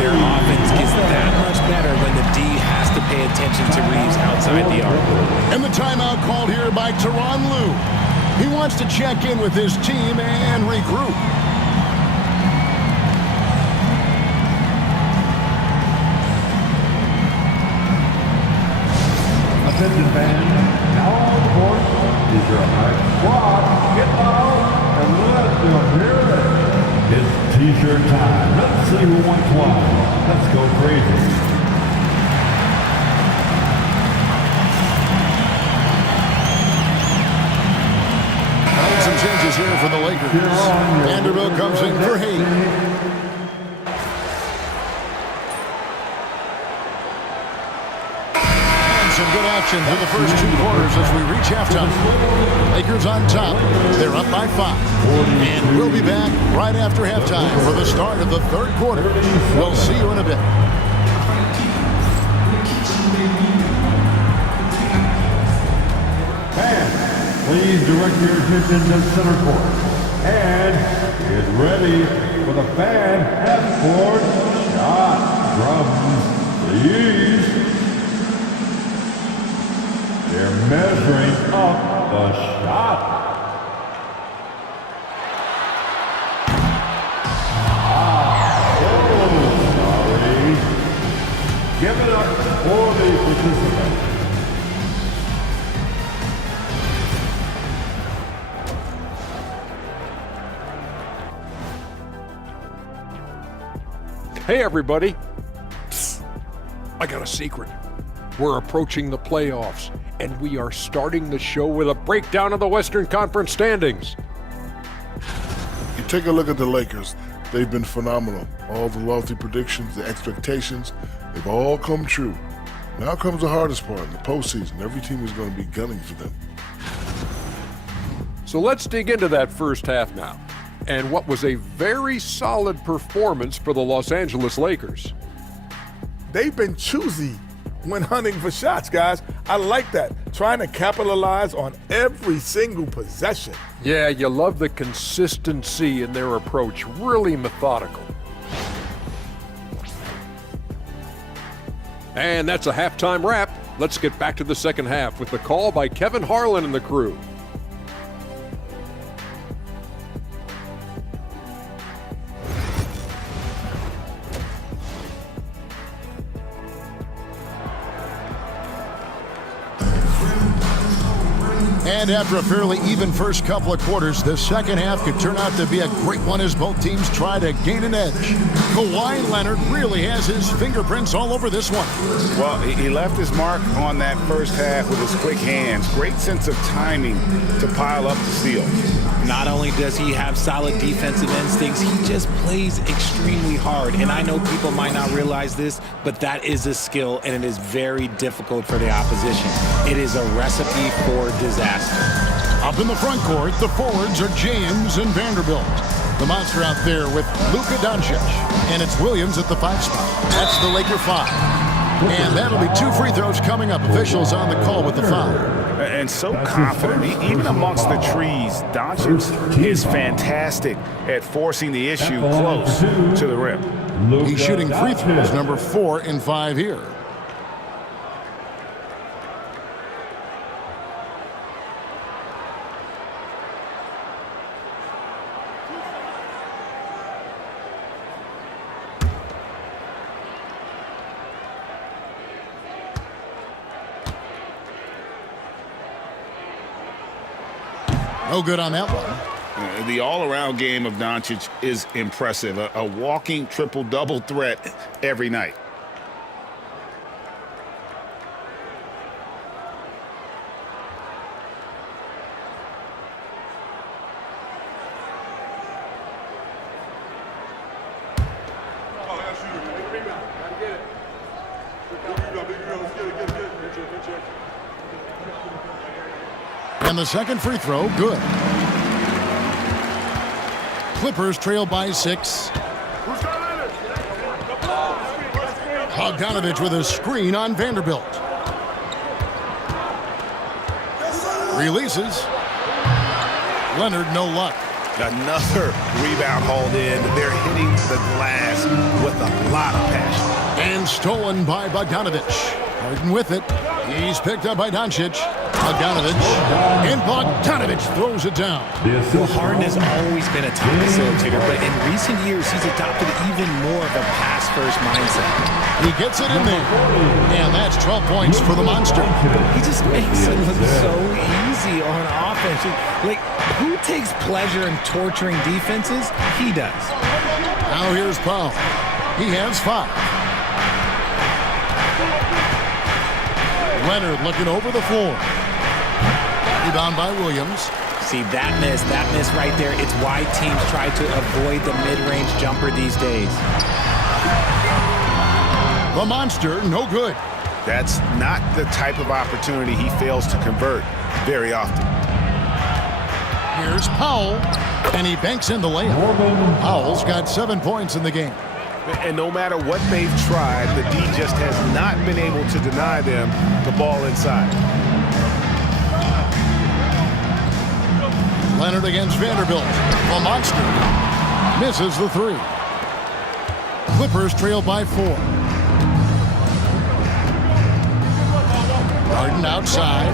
Their offense gets that much better when the D has to pay attention to Reeves outside the arc. And the timeout called here by Tyronn Lue. He wants to check in with his team and regroup. Attention fans, now on the court is your high squad. Get out and let them hear it. It's t-shirt time. Let's see who wants what. Let's go crazy. Some changes here for the Lakers. Vanderbilt comes in for Hayes. Some good action through the first 2 quarters as we reach halftime. Lakers on top. They're up by 5. And we'll be back right after halftime for the start of the third quarter. We'll see you in a bit. And Please direct your attention to center court. And get ready for the fan half-court shot. Drums, please. They're measuring up the shot. Sorry. Give it up for the participants. Hey, everybody. Psst. I got a secret. We're approaching the playoffs, and we are starting the show with a breakdown of the Western Conference standings. You take a look at the Lakers. They've been phenomenal. All the lofty predictions, the expectations, they've all come true. Now comes the hardest part, in the postseason. Every team is going to be gunning for them. So let's dig into that first half now, and what was a very solid performance for the Los Angeles Lakers. They've been choosy when hunting for shots, guys. I like that. Trying to capitalize on every single possession. Yeah, you love the consistency in their approach. Really methodical. And that's a halftime wrap. Let's get back to the second half with the call by Kevin Harlan and the crew. And after a fairly even first couple of quarters, the second half could turn out to be a great one as both teams try to gain an edge. Kawhi Leonard really has his fingerprints all over this one. Well, he left his mark on that first half with his quick hands. Great sense of timing to pile up the steal. Not only does he have solid defensive instincts, he just plays extremely hard. And I know people might not realize this, but that is a skill, and it is very difficult for the opposition. It is a recipe for disaster. Up in the front court, the forwards are James and Vanderbilt. The monster out there with Luka Doncic. And it's Williams at the 5 spot. That's the Laker 5. And that'll be 2 free throws coming up. Officials on the call with the foul. And so confident, even amongst the trees, Doncic is fantastic at forcing the issue close to the rim. He's shooting free throws, number 4 in 5 here. No good on that one. The all-around game of Doncic is impressive. A walking triple-double threat every night. And the second free throw, good. Clippers trail by 6. Bogdanovich with a screen on Vanderbilt. Releases. Leonard, no luck. Another rebound hauled in. They're hitting the glass with a lot of passion. And stolen by Bogdanovich. Harden with it. He's picked up by Doncic. Bogdanovich. And Bogdanovich throws it down. Well, Harden has always been a top facilitator, but in recent years, he's adopted even more of a pass-first mindset. He gets it in there. And that's 12 points for the monster. He just makes it look so easy on offense. Like, who takes pleasure in torturing defenses? He does. Now here's Powell. He has 5. Leonard looking over the floor. Rebound by Williams. See, that miss right there, it's why teams try to avoid the mid-range jumper these days. The monster, no good. That's not the type of opportunity he fails to convert very often. Here's Powell, and he banks in the layup. Powell's got 7 points in the game. And no matter what they've tried, the D just has not been able to deny them the ball inside. Leonard against Vanderbilt. The monster misses the three. Clippers trail by 4. Harden outside.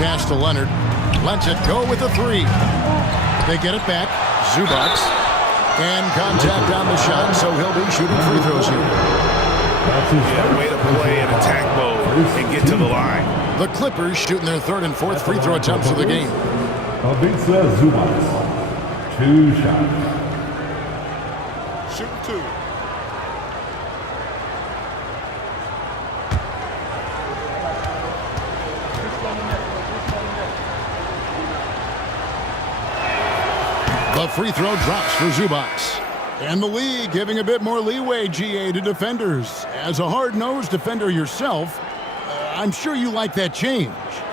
Pass to Leonard. Lets it go with the three. They get it back. Zubac. And contact on the shot, so he'll be shooting free throws here. Yeah, way to play in attack mode and get to the line. The Clippers shooting their third and fourth free throw attempts of the game. Ivica Zubac, 2 shots. Shoot 2. The free throw drops for Zubac. And the league giving a bit more leeway, GA, to defenders. As a hard-nosed defender yourself, I'm sure you like that change.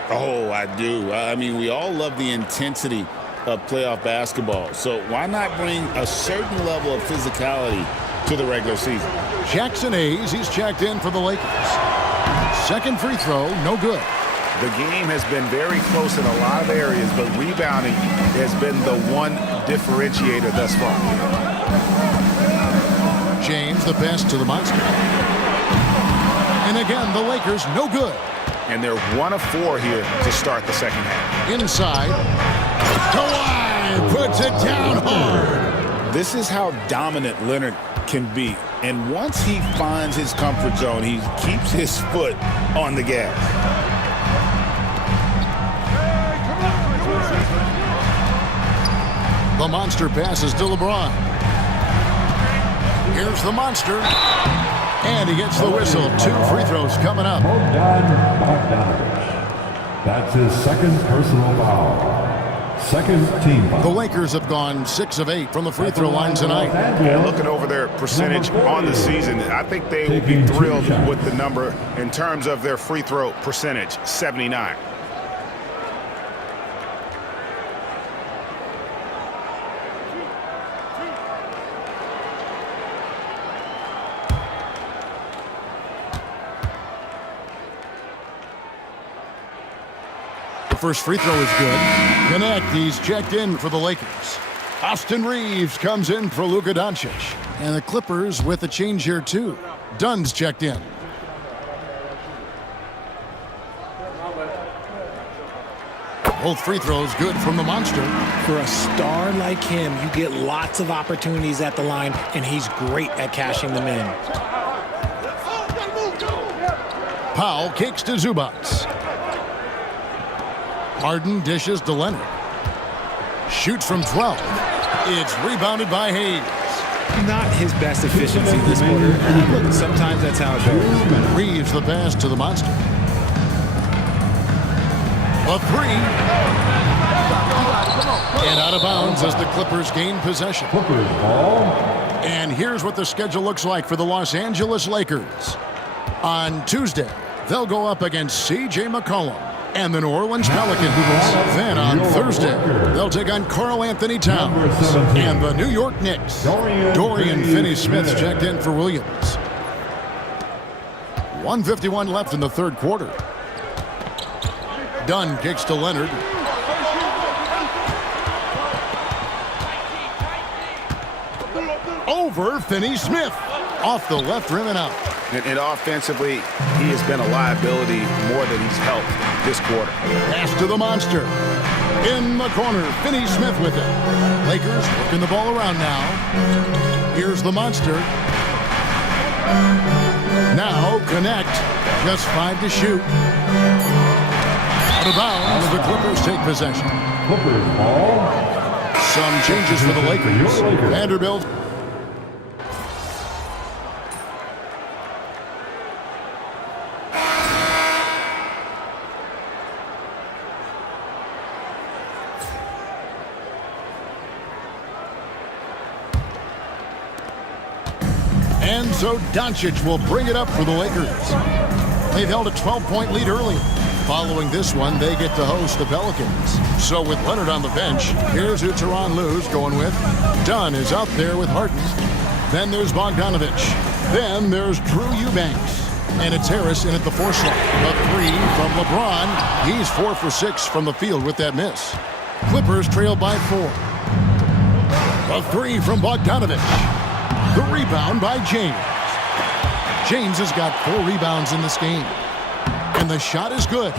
Oh, I do. I mean, we all love the intensity of playoff basketball. So why not bring a certain level of physicality to the regular season? Jackson Hayes, he's checked in for the Lakers. Second free throw, no good. The game has been very close in a lot of areas, but rebounding has been the one differentiator thus far. James, the pass to the monster. And again, the Lakers, no good. And they're 1 of 4 here to start the second half. Inside. Kawhi puts it down hard. This is how dominant Leonard can be. And once he finds his comfort zone, he keeps his foot on the gas. The monster passes to LeBron. Here's the monster. And he gets the whistle. 2 free throws coming up. Bogdanovich. That's his second personal foul. Second team foul. The Lakers have gone 6 of 8 from the free throw line tonight. And looking over their percentage on the season, I think they will be thrilled with the number in terms of their free throw percentage, 79. First free throw is good. Connect, he's checked in for the Lakers. Austin Reeves comes in for Luka Doncic. And the Clippers with a change here too. Dunn's checked in. Both free throws good from the monster. For a star like him, you get lots of opportunities at the line, and he's great at cashing them in. Powell kicks to Zubac. Harden dishes to Leonard. Shoots from 12. It's rebounded by Hayes. Not his best efficiency this quarter. Look, sometimes that's how it goes. Reeves the pass to the monster. A 3. And out of bounds as the Clippers gain possession. Clippers ball. And here's what the schedule looks like for the Los Angeles Lakers. On Tuesday, they'll go up against C.J. McCollum and the New Orleans Pelicans. Then on Thursday, they'll take on Karl Anthony Towns and the New York Knicks. Dorian Finney-Smith checked in for Williams. 1:51 left in the third quarter. Dunn kicks to Leonard. Over Finney-Smith. Off the left rim and out. And offensively, he has been a liability more than he's helped this quarter. Pass to the monster. In the corner, Finney-Smith with it. Lakers working the ball around now. Here's the monster. Now connect. Just 5 to shoot. Out of bounds, the Clippers take possession. Clippers ball. Some changes for the Lakers. Vanderbilt. And so Doncic will bring it up for the Lakers. They've held a 12-point lead early. Following this one, they get to host the Pelicans. So with Leonard on the bench, here's who Tyronn Lue's going with. Dunn is out there with Harden. Then there's Bogdanovich. Then there's Drew Eubanks. And it's Harris in at the 4 slot. A 3 from LeBron. He's 4 for 6 from the field with that miss. Clippers trail by 4. A three from Bogdanovich. The rebound by James. James has got 4 rebounds in this game. And the shot is good.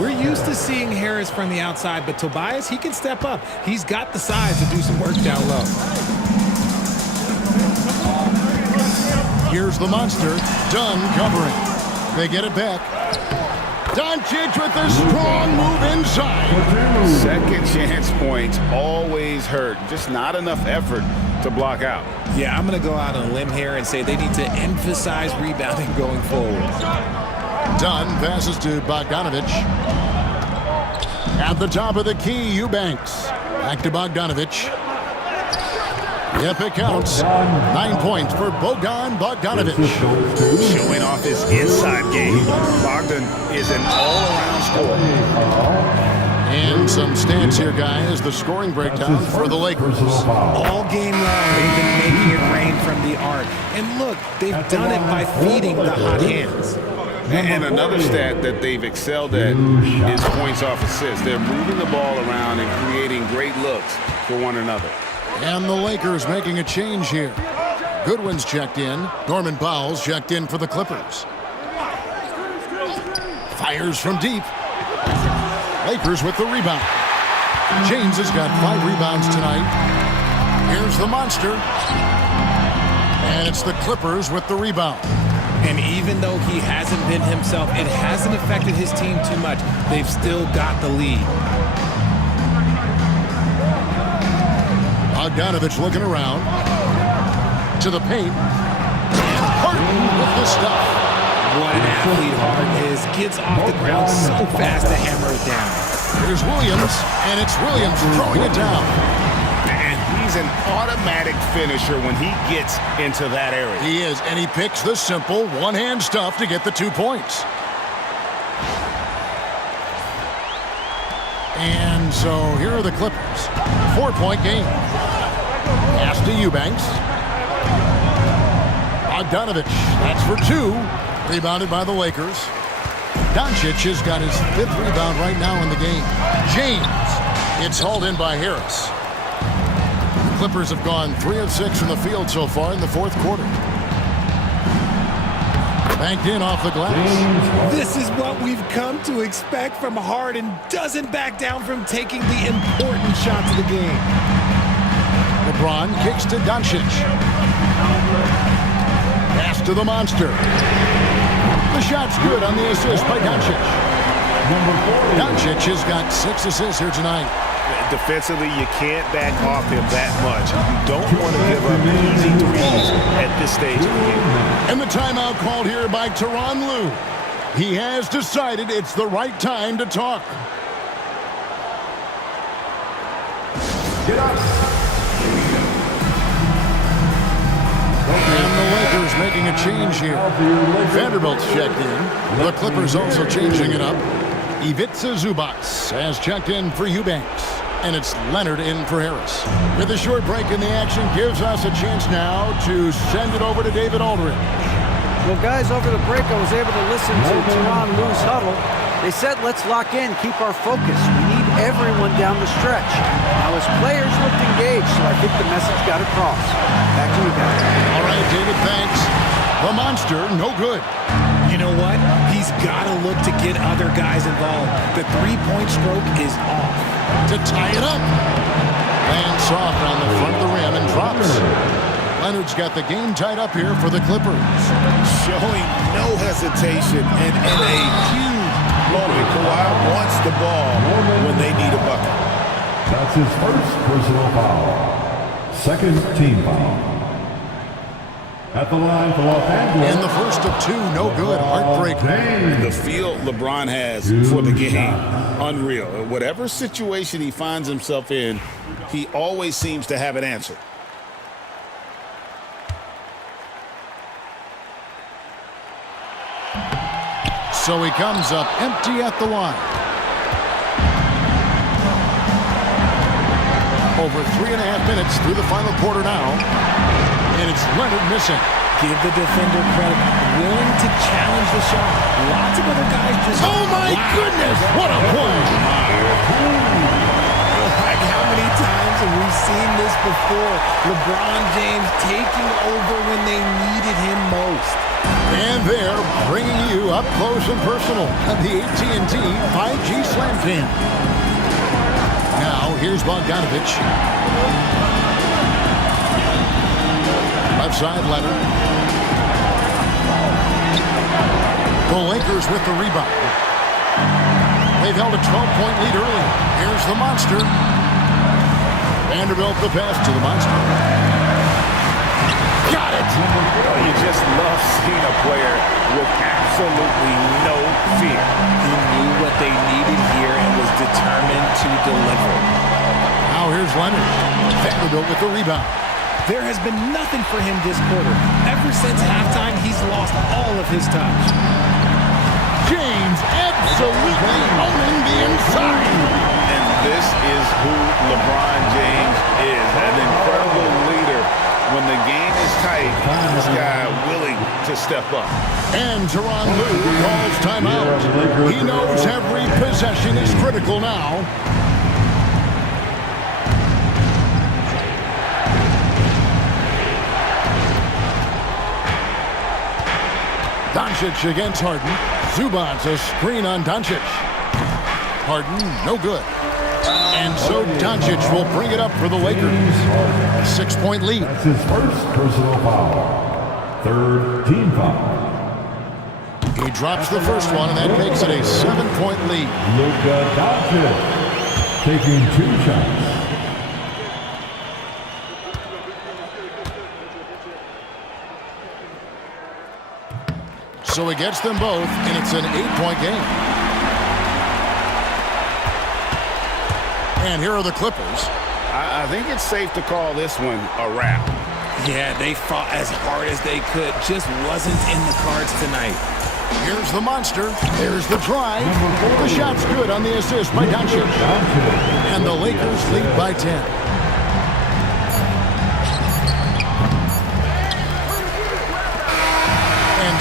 We're used to seeing Harris from the outside, but Tobias, he can step up. He's got the size to do some work down low. Here's the monster. Dunn covering. They get it back. Doncic with a strong move inside. Second chance points always hurt. Just not enough effort to block out. Yeah, I'm going to go out on a limb here and say they need to emphasize rebounding going forward. Dunn passes to Bogdanovich. At the top of the key, Eubanks. Back to Bogdanovich. Yep, it counts. 9 points for Bogdanovich. Showing off his inside game. Bogdan is an all-around scorer. And some stats here, guys. The scoring breakdown for the Lakers. All game long, they've been making it rain from the arc. And look, they've done it by feeding the hot hands. And another stat that they've excelled at is points off assists. They're moving the ball around and creating great looks for one another. And the Lakers making a change here. Goodwin's checked in. Norman Powell's checked in for the Clippers. Fires from deep. Lakers with the rebound. James has got 5 rebounds tonight. Here's the monster. And it's the Clippers with the rebound. And even though he hasn't been himself, it hasn't affected his team too much. They've still got the lead. Bogdanovich looking around. To the paint. Harden with the stuff. What an athlete Harden is. Gets off the ground so fast to hammer it down. Here's Williams, and it's Williams throwing it down. And he's an automatic finisher when he gets into that area. He is, and he picks the simple one-hand stuff to get the 2 points. And so here are the Clippers. 4-point game. Pass to Eubanks. Bogdanovich, that's for 2. Rebounded by the Lakers. Doncic has got his 5th rebound right now in the game. James, it's hauled in by Harris. The Clippers have gone 3 of 6 from the field so far in the 4th quarter. Banked in off the glass. This is what we've come to expect from Harden. Doesn't back down from taking the important shots of the game. LeBron kicks to Doncic. Pass to the monster. The shot's good on the assist by Doncic. Doncic has got 6 assists here tonight. Defensively, you can't back off him that much. You don't want to give up easy threes at this stage of the game. And the timeout called here by Tyronn Lue. He has decided it's the right time to talk. Get up. And the Lakers making a change here. Vanderbilt's checked in. The Clippers also changing it up. Ivica Zubac has checked in for Eubanks. And it's Leonard in for Harris. With a short break in the action gives us a chance now to send it over to David Aldridge. Well, guys, over the break, I was able to listen to Tyronn Lue's huddle. They said, let's lock in, keep our focus. We need everyone down the stretch. Now, his players looked engaged, so I think the message got across. Back to you guys. All right, David, thanks. The monster, no good. You know what? He's got to look to get other guys involved. The three-point stroke is off. To tie it up. Lands soft on the front of the rim and drops. Leonard's got the game tied up here for the Clippers. Showing no hesitation and in a huge moment. Kawhi wants the ball when they need a bucket. That's his first personal foul. Second team foul. At the line for Los Angeles. And the first of 2, no good. Heartbreaking. The feel LeBron has for the game, unreal. Whatever situation he finds himself in, he always seems to have an answer. So he comes up empty at the line. Over 3.5 minutes through the final quarter now. And it's Leonard missing. Give the defender credit. Willing to challenge the shot. Lots of other guys just... Oh, my goodness! What a play! and we've seen this before. LeBron James taking over when they needed him most. And they're bringing you up close and personal at the AT&T 5G Slam Jam. Now, here's Bogdanovich. Left side, Leonard. The Lakers with the rebound. They've held a 12-point lead early. Here's the monster. Vanderbilt the pass to the monster. Got it! You just love seeing a player with absolutely no fear. He knew what they needed here and was determined to deliver. Now here's Leonard. Vanderbilt with the rebound. There has been nothing for him this quarter. Ever since halftime, he's lost all of his touch. James absolutely owning the inside. And this is who LeBron James is, an incredible leader. When the game is tight, this guy willing to step up. And Tyronn Lue calls timeout. He knows every possession is critical now. Doncic against Harden. Zubac's a screen on Doncic. Harden, no good. And so Doncic will bring it up for the Lakers. 6-point lead. That's his first personal foul. Third team foul. He drops the first one, and that makes it a 7-point lead. Luka Doncic taking 2 shots. So he gets them both, and it's an 8-point game. And here are the Clippers. I think it's safe to call this one a wrap. Yeah, they fought as hard as they could. Just wasn't in the cards tonight. Here's the monster. There's the drive. The shot's good on the assist by Doncic. And the Lakers lead by 10.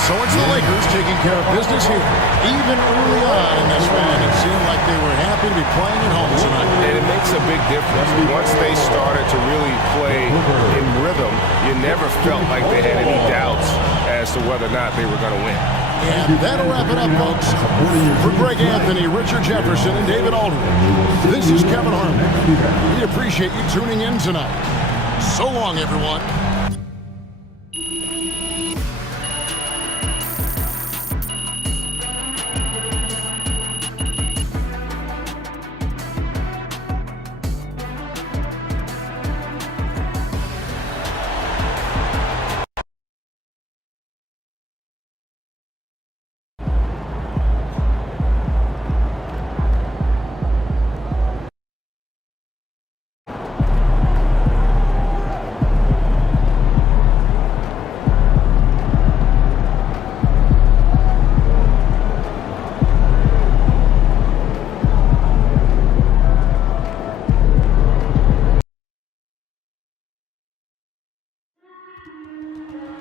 So it's the Lakers taking care of business here. Even early on in this one, it seemed like they were happy to be playing at home tonight. And it makes a big difference. Once they started to really play in rhythm, you never felt like they had any doubts as to whether or not they were going to win. And that'll wrap it up, folks. For Greg Anthony, Richard Jefferson, and David Aldridge, this is Kevin Harlan. We appreciate you tuning in tonight. So long, everyone.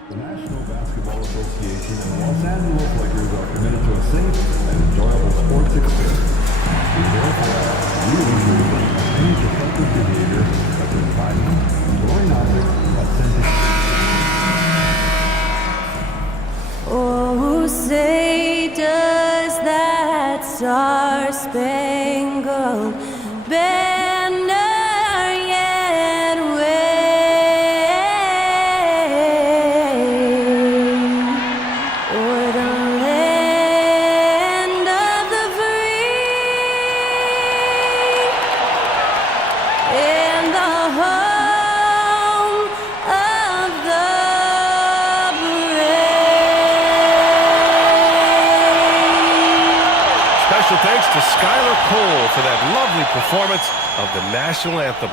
The National Basketball Association and Los Angeles Lakers are committed to a safe and enjoyable sports experience. We therefore ask you to refrain from any disruptive behavior such as fighting, throwing objects, attempting. Oh, say does that star-spangled banner yet wave o'er the land of the free and the home of the brave. Special thanks to Skylar Cole for that lovely performance of the national anthem.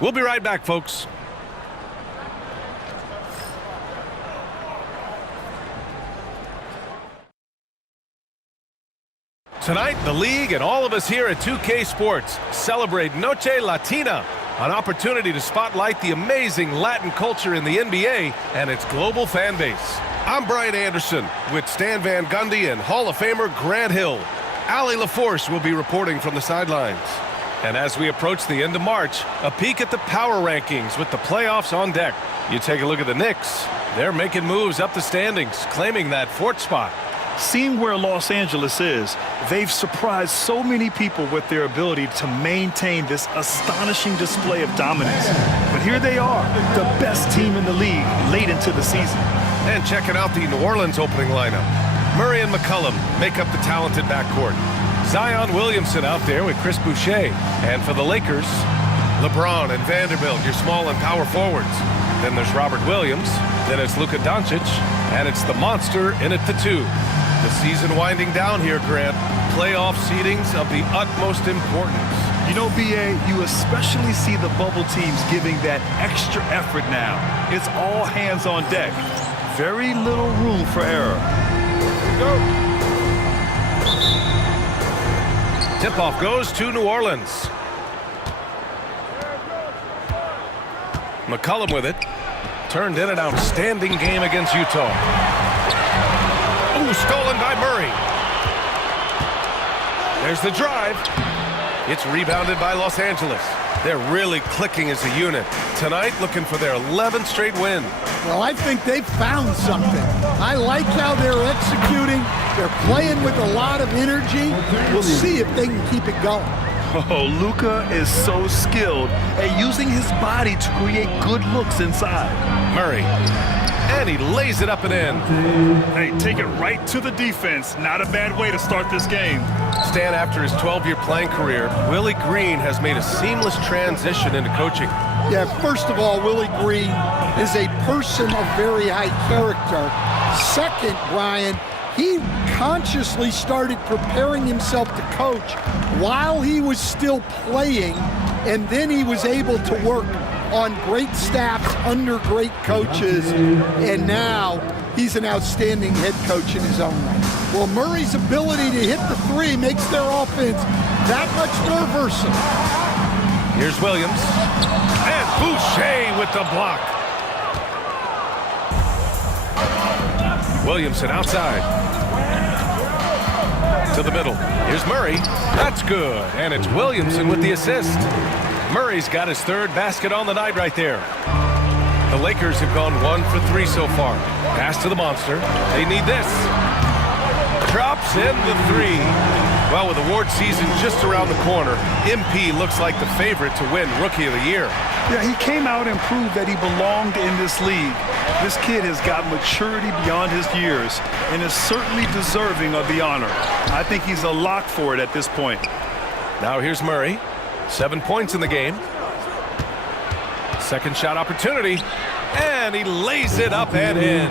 We'll be right back, folks. Tonight, the league and all of us here at 2K Sports celebrate Noche Latina, an opportunity to spotlight the amazing Latin culture in the NBA and its global fan base. I'm Brian Anderson with Stan Van Gundy and Hall of Famer Grant Hill. Allie LaForce will be reporting from the sidelines. And as we approach the end of March, a peek at the power rankings with the playoffs on deck. You take a look at the Knicks. They're making moves up the standings, claiming that fourth spot. Seeing where Los Angeles is, they've surprised so many people with their ability to maintain this astonishing display of dominance. But here they are, the best team in the league late into the season. And checking out the New Orleans opening lineup. Murray and McCollum make up the talented backcourt. Zion Williamson out there with Chris Boucher. And for the Lakers, LeBron and Vanderbilt, your small and power forwards. Then there's Robert Williams. Then it's Luka Doncic. And it's the monster in at the 2. The season winding down here, Grant. Playoff seedings of the utmost importance. You know, B.A., you especially see the bubble teams giving that extra effort now. It's all hands on deck. Very little room for error. Go. Tip-off goes to New Orleans. McCollum with it. Turned in an outstanding game against Utah. Ooh, stolen by Murray. There's the drive. It's rebounded by Los Angeles. They're really clicking as a unit. Tonight, looking for their 11th straight win. Well, I think they've found something. I like how they're executing. They're playing with a lot of energy. We'll see if they can keep it going. Oh, Luka is so skilled at using his body to create good looks inside. Murray. And he lays it up and in. Hey, take it right to the defense. Not a bad way to start this game. Stan, after his 12-year playing career, Willie Green has made a seamless transition into coaching. Yeah, first of all, Willie Green is a person of very high character. Second, Brian, he consciously started preparing himself to coach while he was still playing, and then he was able to work on great staffs under great coaches, and now he's an outstanding head coach in his own right. Well, Murray's ability to hit the 3 makes their offense that much more versatile. Here's Williams. And Boucher with the block. Williamson outside. To the middle. Here's Murray. That's good. And it's Williamson with the assist. Murray's got his 3rd basket on the night right there. The Lakers have gone 1 for 3 so far. Pass to the monster. They need this. Drops in the 3. Well, with award season just around the corner, MP looks like the favorite to win Rookie of the Year. Yeah, he came out and proved that he belonged in this league. This kid has got maturity beyond his years and is certainly deserving of the honor. I think he's a lock for it at this point. Now here's Murray. 7 points in the game. Second shot opportunity. And he lays it up and in.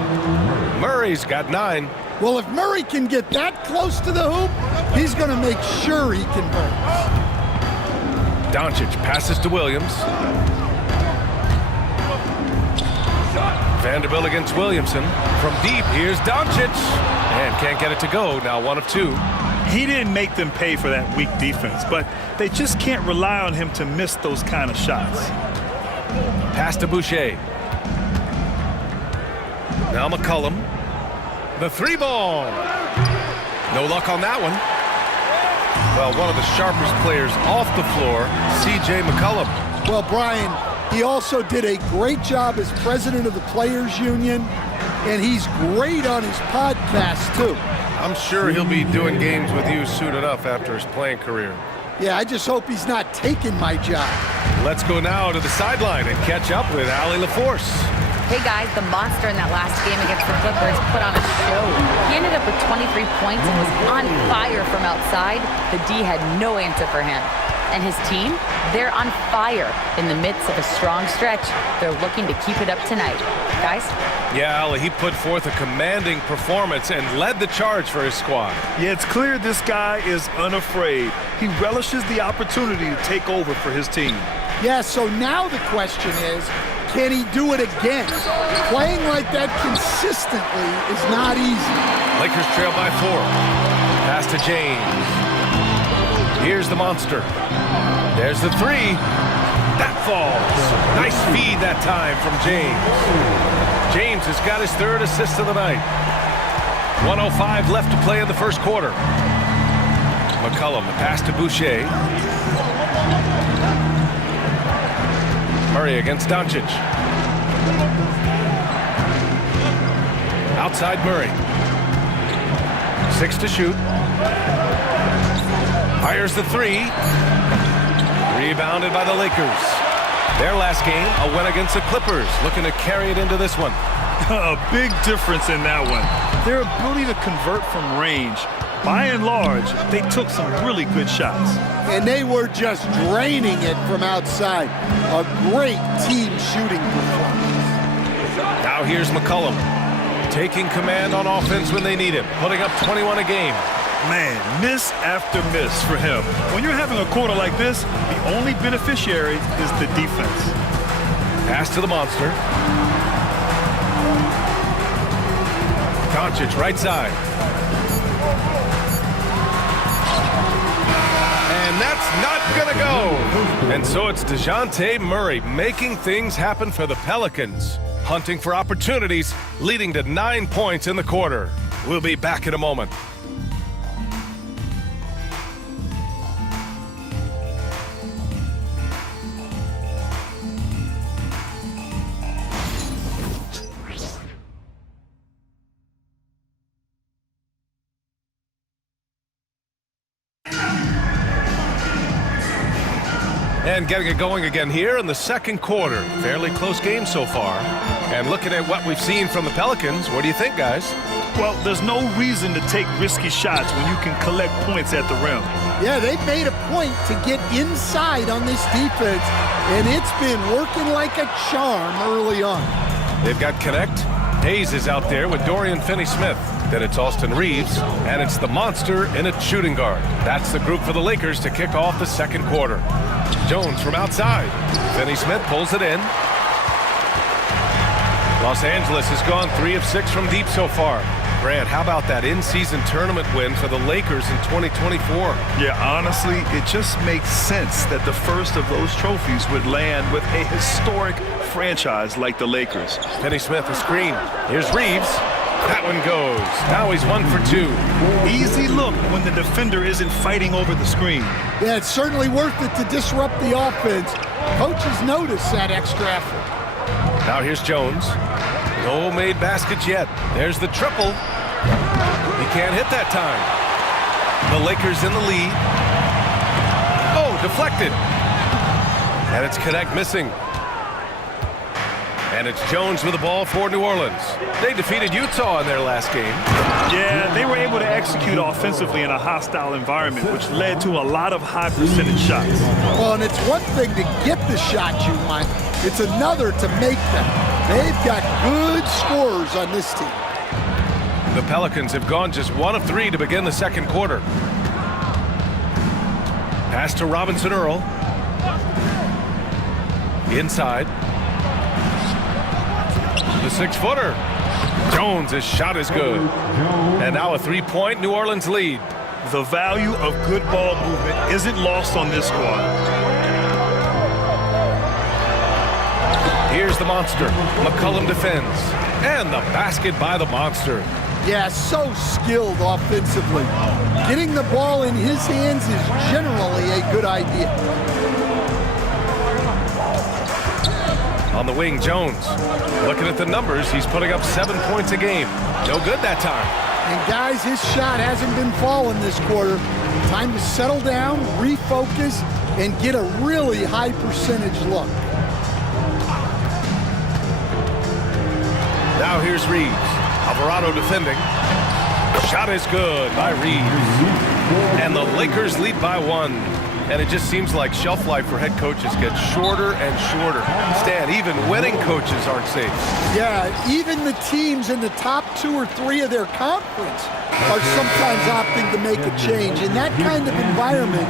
Murray's got 9. Well, if Murray can get that close to the hoop, he's going to make sure he converts. Doncic passes to Williams. Vanderbilt against Williamson. From deep, here's Doncic. And can't get it to go. Now 1 of 2. He didn't make them pay for that weak defense, but they just can't rely on him to miss those kind of shots. Pass to Boucher. Now McCollum. The 3 ball. No luck on that one. Well, one of the sharpest players off the floor, C.J. McCollum. Well, Brian, he also did a great job as president of the Players Union, and he's great on his podcast, too. I'm sure he'll be doing games with you soon enough after his playing career. Yeah, I just hope he's not taking my job. Let's go now to the sideline and catch up with Allie LaForce. Hey guys, the monster in that last game against the Clippers put on a show. He ended up with 23 points and was on fire from outside. The D had no answer for him. And his team, they're on fire in the midst of a strong stretch. They're looking to keep it up tonight. Guys? Yeah, Allie, he put forth a commanding performance and led the charge for his squad. Yeah, it's clear this guy is unafraid. He relishes the opportunity to take over for his team. Yeah, so now the question is, can he do it again? Playing like that consistently is not easy. Lakers trail by 4. Pass to James. Here's the monster. There's the 3. That falls. Nice feed that time from James. James has got his 3rd assist of the night. 1:05 left to play in the first quarter. McCollum, the pass to Boucher. Murray against Doncic. Outside Murray. 6 to shoot. Fires the 3. Rebounded by the Lakers. Their last game, a win against the Clippers. Looking to carry it into this one. A big difference in that one. Their ability to convert from range. By and large, they took some really good shots. And they were just draining it from outside. A great team shooting performance. Now here's McCollum. Taking command on offense when they need him. Putting up 21 a game. Man, miss after miss for him. When you're having a quarter like this, the only beneficiary is the defense. Pass to the monster. Doncic, right side. And that's not gonna go. And so it's DeJounte Murray making things happen for the Pelicans. Hunting for opportunities, leading to 9 points in the quarter. We'll be back in a moment. And getting it going again here in the second quarter. Fairly close game so far. And looking at what we've seen from the Pelicans, what do you think, guys? Well, there's no reason to take risky shots when you can collect points at the rim. Yeah, they've made a point to get inside on this defense, and it's been working like a charm early on. They've got Connect. Hayes is out there with Dorian Finney-Smith. Then it's Austin Reeves, and it's the monster in a shooting guard. That's the group for the Lakers to kick off the second quarter. Jones from outside. Finney-Smith pulls it in. Los Angeles has gone 3 of 6 from deep so far. Grant, how about that in-season tournament win for the Lakers in 2024? Yeah, honestly, it just makes sense that the first of those trophies would land with a historic franchise like the Lakers. Finney-Smith, a screen. Here's Reeves. That one goes. Now he's 1 for 2. Easy look when the defender isn't fighting over the screen. Yeah, it's certainly worth it to disrupt the offense. Coaches notice that extra effort. Now here's Jones. No made baskets yet. There's the triple. He can't hit that time. The Lakers in the lead. Oh, deflected. And it's Connect missing. And it's Jones with the ball for New Orleans. They defeated Utah in their last game. Yeah, they were able to execute offensively in a hostile environment, which led to a lot of high percentage shots. Well, and it's one thing to get the shots you want. It's another to make them. They've got good scorers on this team. The Pelicans have gone just 1 of 3 to begin the second quarter. Pass to Robinson Earl. Inside. The 6-footer. Jones' shot is good. And now a 3-point New Orleans lead. The value of good ball movement isn't lost on this squad. Here's the monster. McCollum defends. And the basket by the monster. Yeah, so skilled offensively. Getting the ball in his hands is generally a good idea. On the wing, Jones. Looking at the numbers, he's putting up 7 points a game. No good that time. And guys, his shot hasn't been falling this quarter. Time to settle down, refocus, and get a really high percentage look. Now here's Reeves. Alvarado defending. Shot is good by Reeves. And the Lakers lead by 1. And it just seems like shelf life for head coaches gets shorter and shorter. Stan, even winning coaches aren't safe. Yeah, even the teams in the top 2 or 3 of their conference are sometimes opting to make a change. In that kind of environment,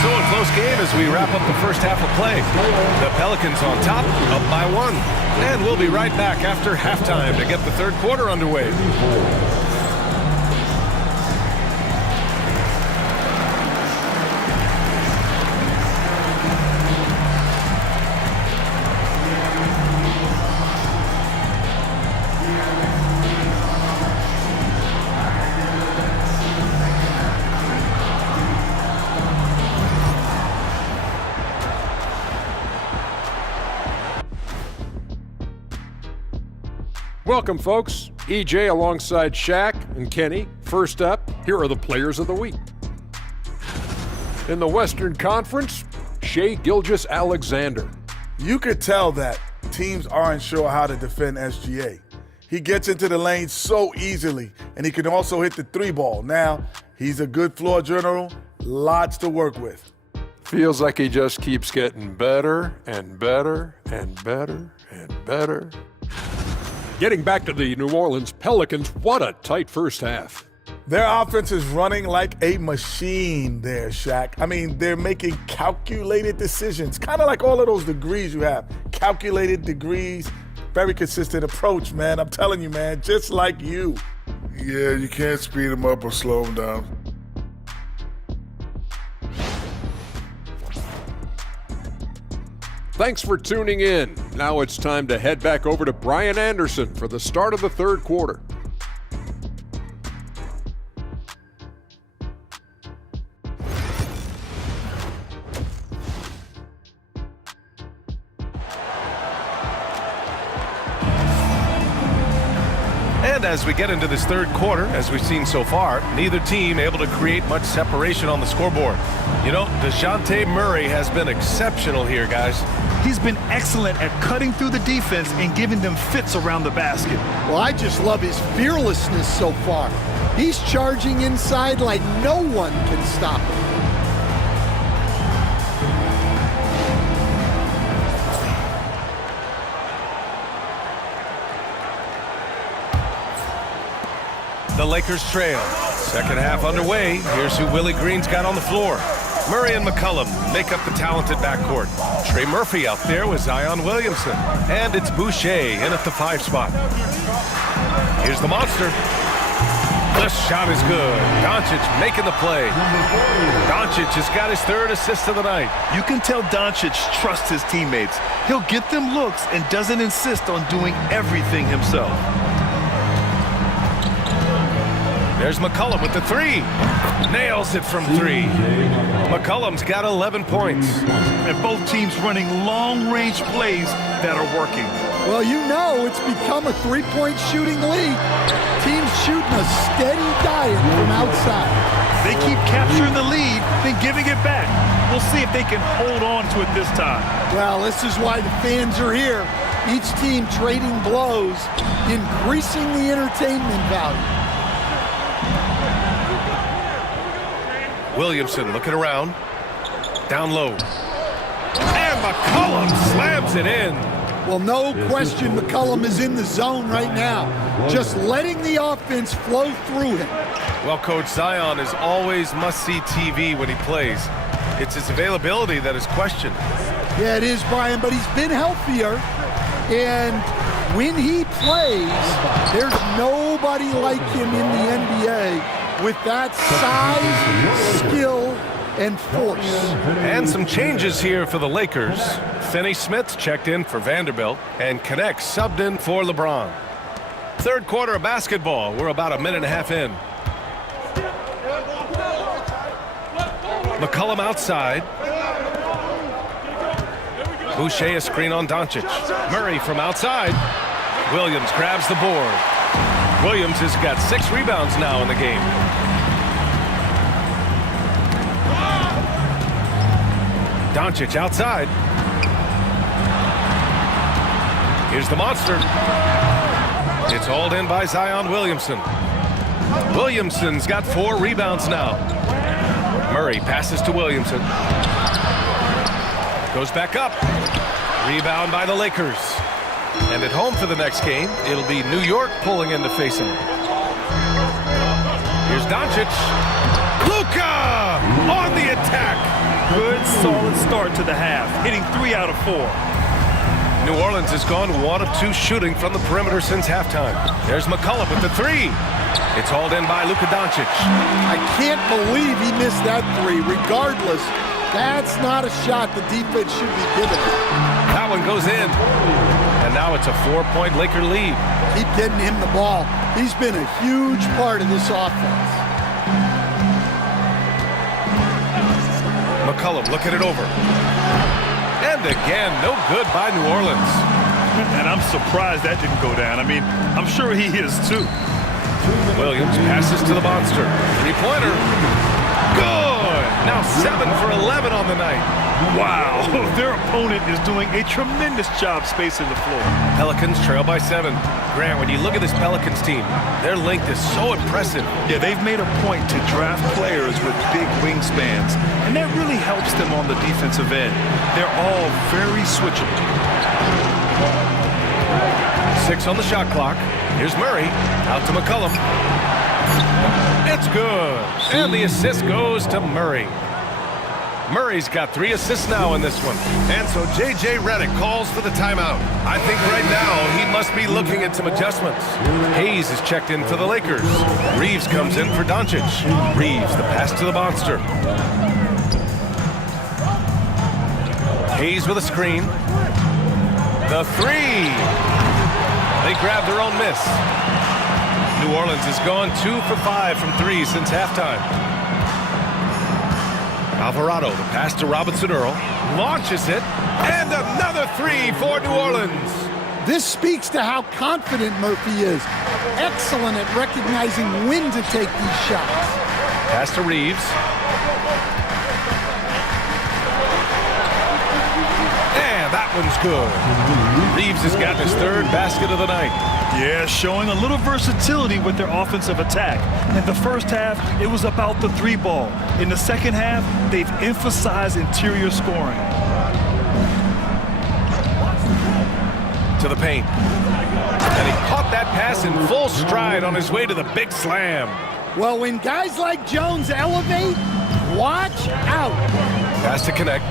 so a close game as we wrap up the first half of play. The Pelicans on top, up by 1. And we'll be right back after halftime to get the third quarter underway. Welcome, folks. EJ alongside Shaq and Kenny. First up, here are the players of the week. In the Western Conference, Shai Gilgeous-Alexander. You could tell that teams aren't sure how to defend SGA. He gets into the lane so easily, and he can also hit the three ball. Now, he's a good floor general, lots to work with. Feels like he just keeps getting better and better and better and better. Getting back to the New Orleans Pelicans, what a tight first half. Their offense is running like a machine there, Shaq. I mean, they're making calculated decisions, kind of like all of those degrees you have. Calculated degrees, very consistent approach, man. I'm telling you, man, just like you. Yeah, you can't speed them up or slow them down. Thanks for tuning in. Now it's time to head back over to Brian Anderson for the start of the third quarter. And as we get into this third quarter, as we've seen so far, neither team able to create much separation on the scoreboard. You know, DeJounte Murray has been exceptional here, guys. He's been excellent at cutting through the defense and giving them fits around the basket. Well, I just love his fearlessness so far. He's charging inside like no one can stop him. The Lakers trail. Second half underway. Here's who Willie Green's got on the floor. Murray and McCollum make up the talented backcourt. Trey Murphy out there with Zion Williamson. And it's Boucher in at the 5 spot. Here's the monster. The shot is good. Doncic making the play. Doncic has got his third assist of the night. You can tell Doncic trusts his teammates. He'll get them looks and doesn't insist on doing everything himself. There's McCollum with the 3. Nails it from 3. McCollum's got 11 points. And both teams running long-range plays that are working. Well, you know it's become a three-point shooting league. Teams shooting a steady diet from outside. They keep capturing the lead, then giving it back. We'll see if they can hold on to it this time. Well, this is why the fans are here. Each team trading blows, increasing the entertainment value. Williamson looking around. Down low. And McCollum slams it in. Well, no question McCollum is in the zone right now. Just letting the offense flow through him. Well, Coach, Zion is always must-see TV when he plays. It's his availability that is questioned. Yeah, it is, Brian, but he's been healthier. And when he plays, there's nobody like him in the NBA with that size, skill, and force. And some changes here for the Lakers. Finney Smith checked in for Vanderbilt, and Connect subbed in for LeBron. Third quarter of basketball. We're about a minute and a half in. McCollum outside. Boucher a screen on Doncic. Murray from outside. Williams grabs the board. Williams has got 6 rebounds now in the game. Doncic outside. Here's the monster. It's hauled in by Zion Williamson. Williamson's got 4 rebounds now. Murray passes to Williamson. Goes back up. Rebound by the Lakers. And at home for the next game, it'll be New York pulling in to face him. Here's Doncic. Luka on the attack. Good, solid start to the half, hitting 3 out of 4. New Orleans has gone 1 of 2 shooting from the perimeter since halftime. There's McCollum with the 3. It's hauled in by Luka Doncic. I can't believe he missed that 3. Regardless, that's not a shot the defense should be giving. That one goes in. And now it's a 4-point Laker lead. Keep getting him the ball. He's been a huge part of this offense. McCollum looking it over. And again, no good by New Orleans. And I'm surprised that didn't go down. I mean, I'm sure he is too. Williams passes to the monster. Three-pointer. Good. Now 7 for 11 on the night. Wow. Their opponent is doing a tremendous job spacing the floor. Pelicans trail by 7. Grant, when you look at this Pelicans team, their length is so impressive. Yeah, they've made a point to draft players with big wingspans, and that really helps them on the defensive end. They're all very switchable. 6 on the shot clock. Here's Murray. Out to McCollum. It's good. And the assist goes to Murray. Murray's got 3 assists now in this one. And so J.J. Redick calls for the timeout. I think right now he must be looking at some adjustments. Hayes is checked in for the Lakers. Reeves comes in for Doncic. Reeves, the pass to the monster. Hayes with a screen. The 3. They grab their own miss. New Orleans has gone 2 for 5 from 3 since halftime. Alvarado, the pass to Robinson Earl, launches it, and another 3 for New Orleans. This speaks to how confident Murphy is. Excellent at recognizing when to take these shots. Pass to Reeves. And that one's good. Reeves has gotten his 3rd basket of the night. Yeah, showing a little versatility with their offensive attack. In the first half, it was about the 3 ball. In the second half, they've emphasized interior scoring. To the paint. And he caught that pass in full stride on his way to the big slam. Well, when guys like Jones elevate, watch out. Pass to connect.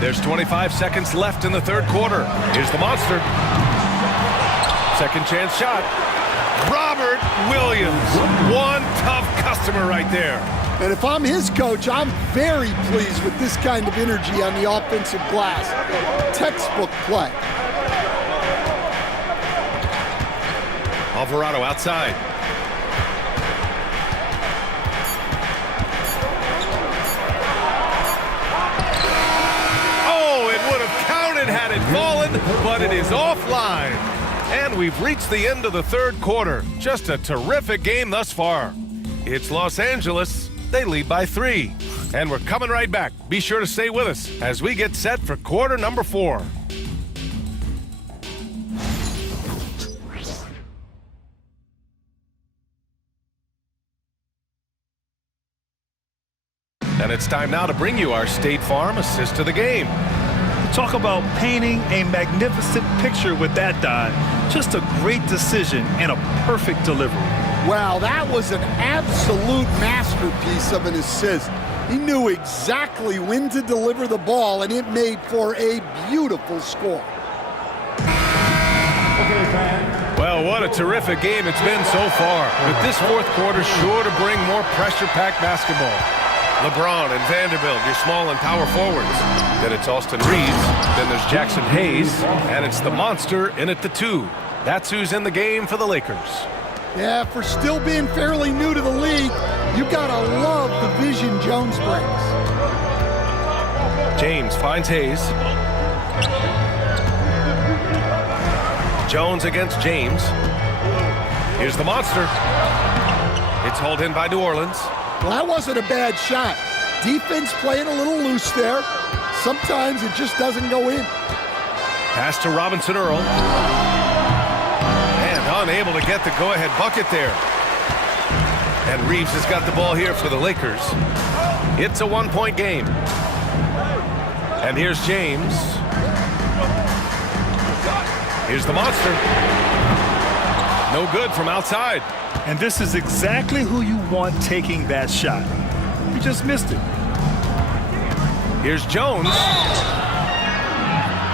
There's 25 seconds left in the 3rd quarter. Here's the monster. Second chance shot. Robert Williams. One tough customer right there. And if I'm his coach, I'm very pleased with this kind of energy on the offensive glass. Textbook play. Alvarado outside. Had it fallen, but it is offline. And we've reached the end of the 3rd quarter. Just a terrific game thus far. It's Los Angeles. They lead by 3. And we're coming right back. Be sure to stay with us as we get set for quarter number 4. And it's time now to bring you our State Farm assist of the game. Talk about painting a magnificent picture with that dive. Just a great decision and a perfect delivery. Wow, that was an absolute masterpiece of an assist. He knew exactly when to deliver the ball, and it made for a beautiful score. Well, what a terrific game it's been so far. With this 4th quarter sure to bring more pressure-packed basketball. LeBron and Vanderbilt, your small and power forwards. Then it's Austin Reeves. Then there's Jackson Hayes. And it's the monster in at the 2. That's who's in the game for the Lakers. Yeah, for still being fairly new to the league, you gotta love the vision Jones brings. James finds Hayes. Jones against James. Here's the monster. It's hauled in by New Orleans. Well, that wasn't a bad shot. Defense playing a little loose there. Sometimes it just doesn't go in. Pass to Robinson Earl. And unable to get the go-ahead bucket there. And Reeves has got the ball here for the Lakers. It's a 1-point game. And here's James. Here's the monster. No good from outside. And this is exactly who you want taking that shot. He just missed it. Here's Jones.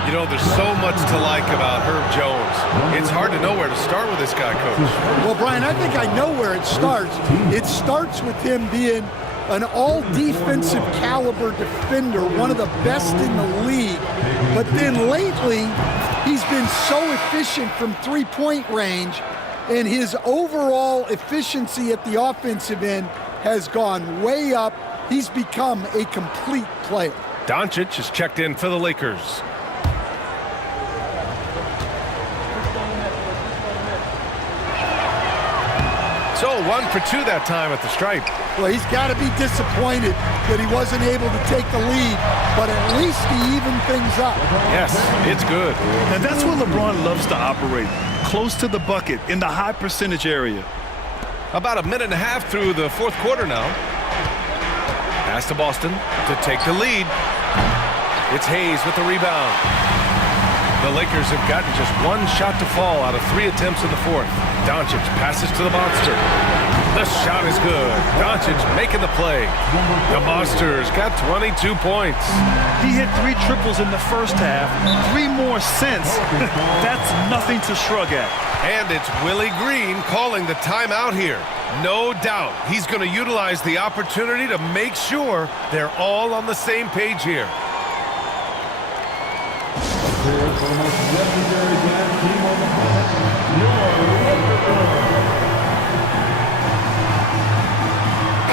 You know, there's so much to like about Herb Jones. It's hard to know where to start with this guy, Coach. Well, Brian, I think I know where it starts. It starts with him being an all-defensive caliber defender, one of the best in the league. But then lately, he's been so efficient from three-point range, and his overall efficiency at the offensive end has gone way up. He's become a complete player. Doncic is checked in for the Lakers. So 1 for 2 that time at the stripe. Well, he's got to be disappointed that he wasn't able to take the lead, but at least he evened things up. Yes, it's good. And that's where LeBron loves to operate, close to the bucket in the high percentage area. About a minute and a half through the fourth quarter now. Pass to Boston to take the lead. It's Hayes with the rebound. The Lakers have gotten just 1 shot to fall out of 3 attempts in the fourth. Doncic passes to the Monster. The shot is good. Doncic making the play. The Monster's got 22 points. He hit 3 triples in the first half, 3 more since. That's nothing to shrug at. And it's Willie Green calling the timeout here. No doubt he's going to utilize the opportunity to make sure they're all on the same page here.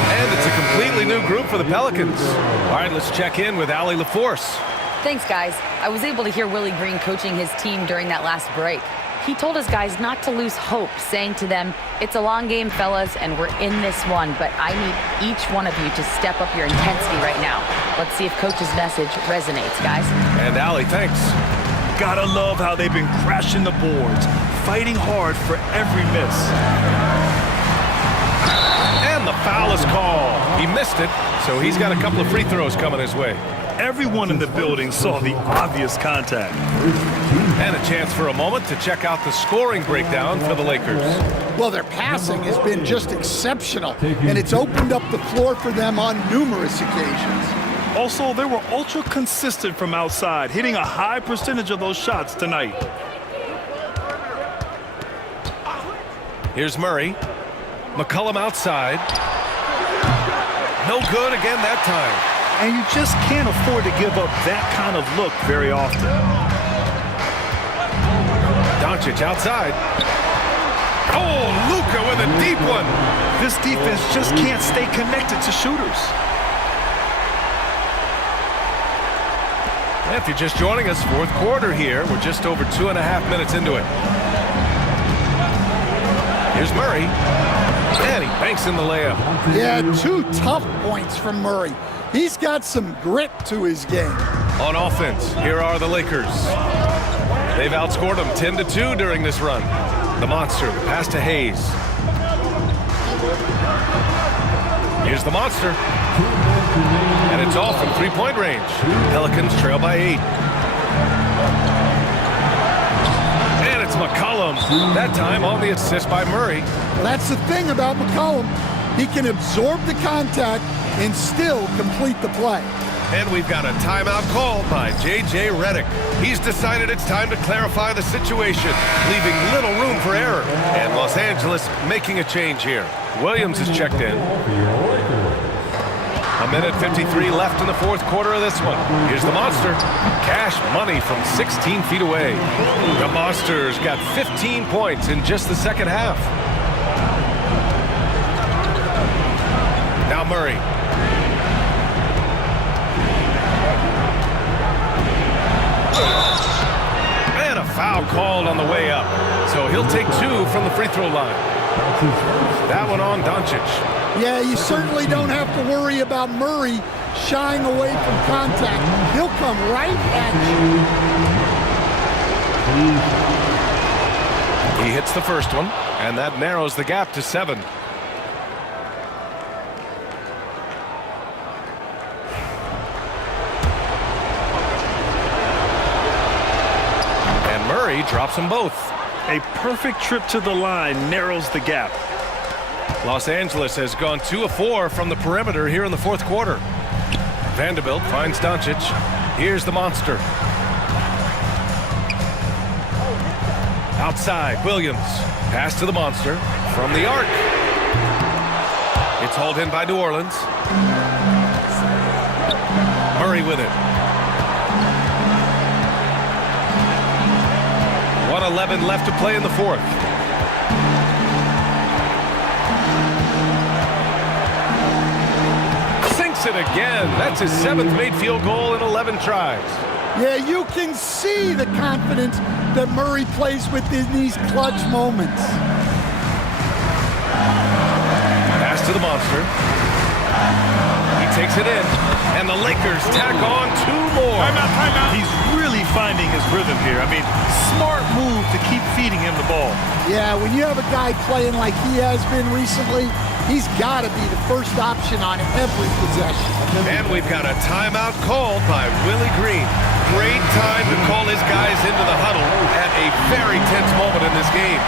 And it's a completely new group for the Pelicans. All right, let's check in with Allie LaForce. Thanks, guys. I was able to hear Willie Green coaching his team during that last break. He told his guys not to lose hope, saying to them, "It's a long game, fellas, and we're in this one, but I need each one of you to step up your intensity right now." Let's see if Coach's message resonates, guys. And Allie, thanks. Gotta love how they've been crashing the boards, fighting hard for every miss. And the foul is called. He missed it, so he's got a couple of free throws coming his way. Everyone in the building saw the obvious contact. And a chance for a moment to check out the scoring breakdown for the Lakers. Well, their passing has been just exceptional, and it's opened up the floor for them on numerous occasions. Also, they were ultra consistent from outside, hitting a high percentage of those shots tonight. Here's Murray. McCollum outside. No good again that time. And you just can't afford to give up that kind of look very often. Doncic outside. Oh, Luka with a deep one. This defense just can't stay connected to shooters. If you're just joining us, fourth quarter here. We're just over 2.5 minutes into it. Here's Murray. And he banks in the layup. Yeah, 2 tough points from Murray. He's got some grit to his game. On offense, here are the Lakers. They've outscored them 10-2 during this run. The Monster, pass to Hayes. Here's the Monster. And it's off from three-point range. Pelicans trail by 8. And it's McCollum. That time on the assist by Murray. Well, that's the thing about McCollum. He can absorb the contact and still complete the play. And we've got a timeout called by J.J. Redick. He's decided it's time to clarify the situation, leaving little room for error. And Los Angeles making a change here. Williams is checked in. 1:53 left in the fourth quarter of this one. Here's the Monster. Cash money from 16 feet away. The Monster's got 15 points in just the second half. Now Murray. And a foul called on the way up. So he'll take 2 from the free throw line. That one on Doncic. Yeah, you certainly don't have to worry about Murray shying away from contact. He'll come right at you. He hits the first one, and that narrows the gap to 7. And Murray drops them both. A perfect trip to the line narrows the gap. Los Angeles has gone 2 of 4 from the perimeter here in the fourth quarter. Vanderbilt finds Doncic. Here's the Monster. Outside, Williams. Pass to the Monster from the arc. It's hauled in by New Orleans. Murray with it. 1:11 left to play in the fourth. makes it again. That's his 7th made field goal in 11 tries. Yeah, you can see the confidence that Murray plays with in these clutch moments. Pass to the monster. He takes it in, and the Lakers tack on 2 more. Timeout. He's really finding his rhythm here. I mean, smart move to keep feeding him the ball. Yeah, when you have a guy playing like he has been recently, he's got to be the first option on every possession. And we've got a timeout called by Willie Green. Great time to call his guys into the huddle at a very tense moment in this game.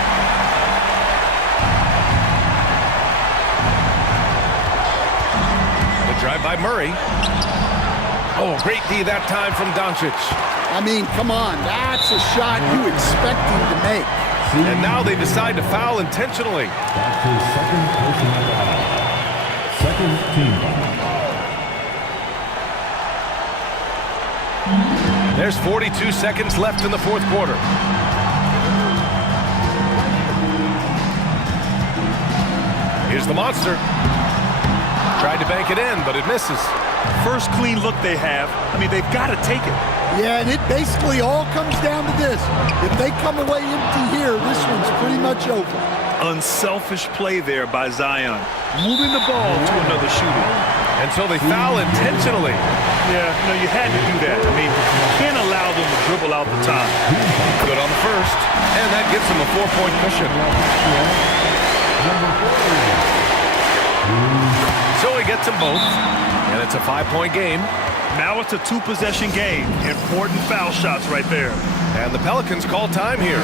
The drive by Murray. Oh, great D that time from Doncic. I mean, come on, that's a shot you expect him to make. And now they decide to foul intentionally. That's his second personal foul. Second team foul. There's 42 seconds left in the 4th quarter. Here's the monster. Tried to bank it in, but it misses. First clean look they have. I mean, they've got to take it. Yeah, and it basically all comes down to this. If they come away empty here, this one's pretty much over. Unselfish play there by Zion. Moving the ball to another shooter. And so they foul intentionally. Yeah, no, you had to do that. I mean, you can't allow them to dribble out the time. Good on the first, and that gives them a 4-point cushion. So he gets them both, and it's a 5-point game. Now it's a 2-possession game. Important foul shots right there. And the Pelicans call time here.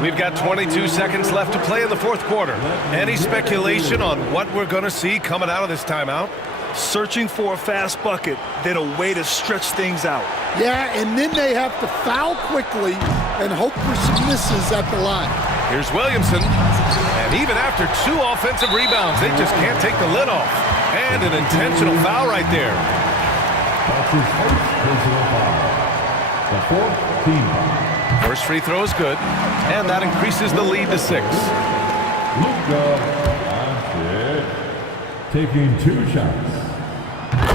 We've got 22 seconds left to play in the 4th quarter. Any speculation on what we're going to see coming out of this timeout? Searching for a fast bucket, then a way to stretch things out. Yeah, and then they have to foul quickly and hope for some misses at the line. Here's Williamson. And even after 2 offensive rebounds, they just can't take the lid off. And an intentional foul right there. That's his first personal foul. The 4th team foul. First free throw is good, and that increases the lead to 6. Luka Doncic taking 2 shots.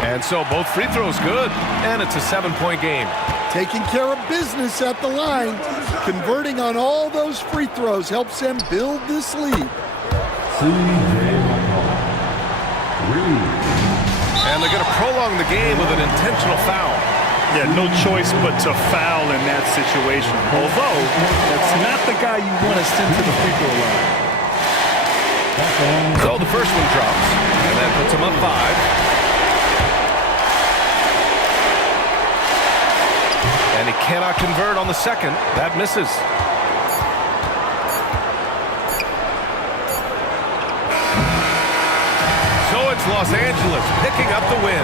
And so both free throws good, and it's a 7-point game. Taking care of business at the line, converting on all those free throws helps them build this lead. And they're going to prolong the game with an intentional foul. Yeah, no choice but to foul in that situation. Although, that's not the guy you want to send to the free throw line. So the first one drops, and that puts them up 5. And he cannot convert on the second. That misses. So it's Los Angeles picking up the win.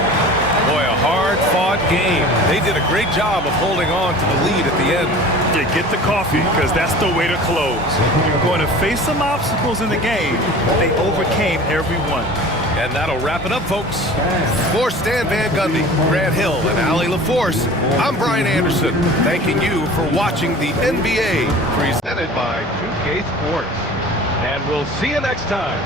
Boy, a hard-fought game. They did a great job of holding on to the lead at the end. Yeah, get the coffee, because that's the way to close. You're going to face some obstacles in the game, but they overcame every one. And that'll wrap it up, folks. For Stan Van Gundy, Grant Hill, and Allie LaForce, I'm Brian Anderson, thanking you for watching the NBA presented by 2K Sports. And we'll see you next time.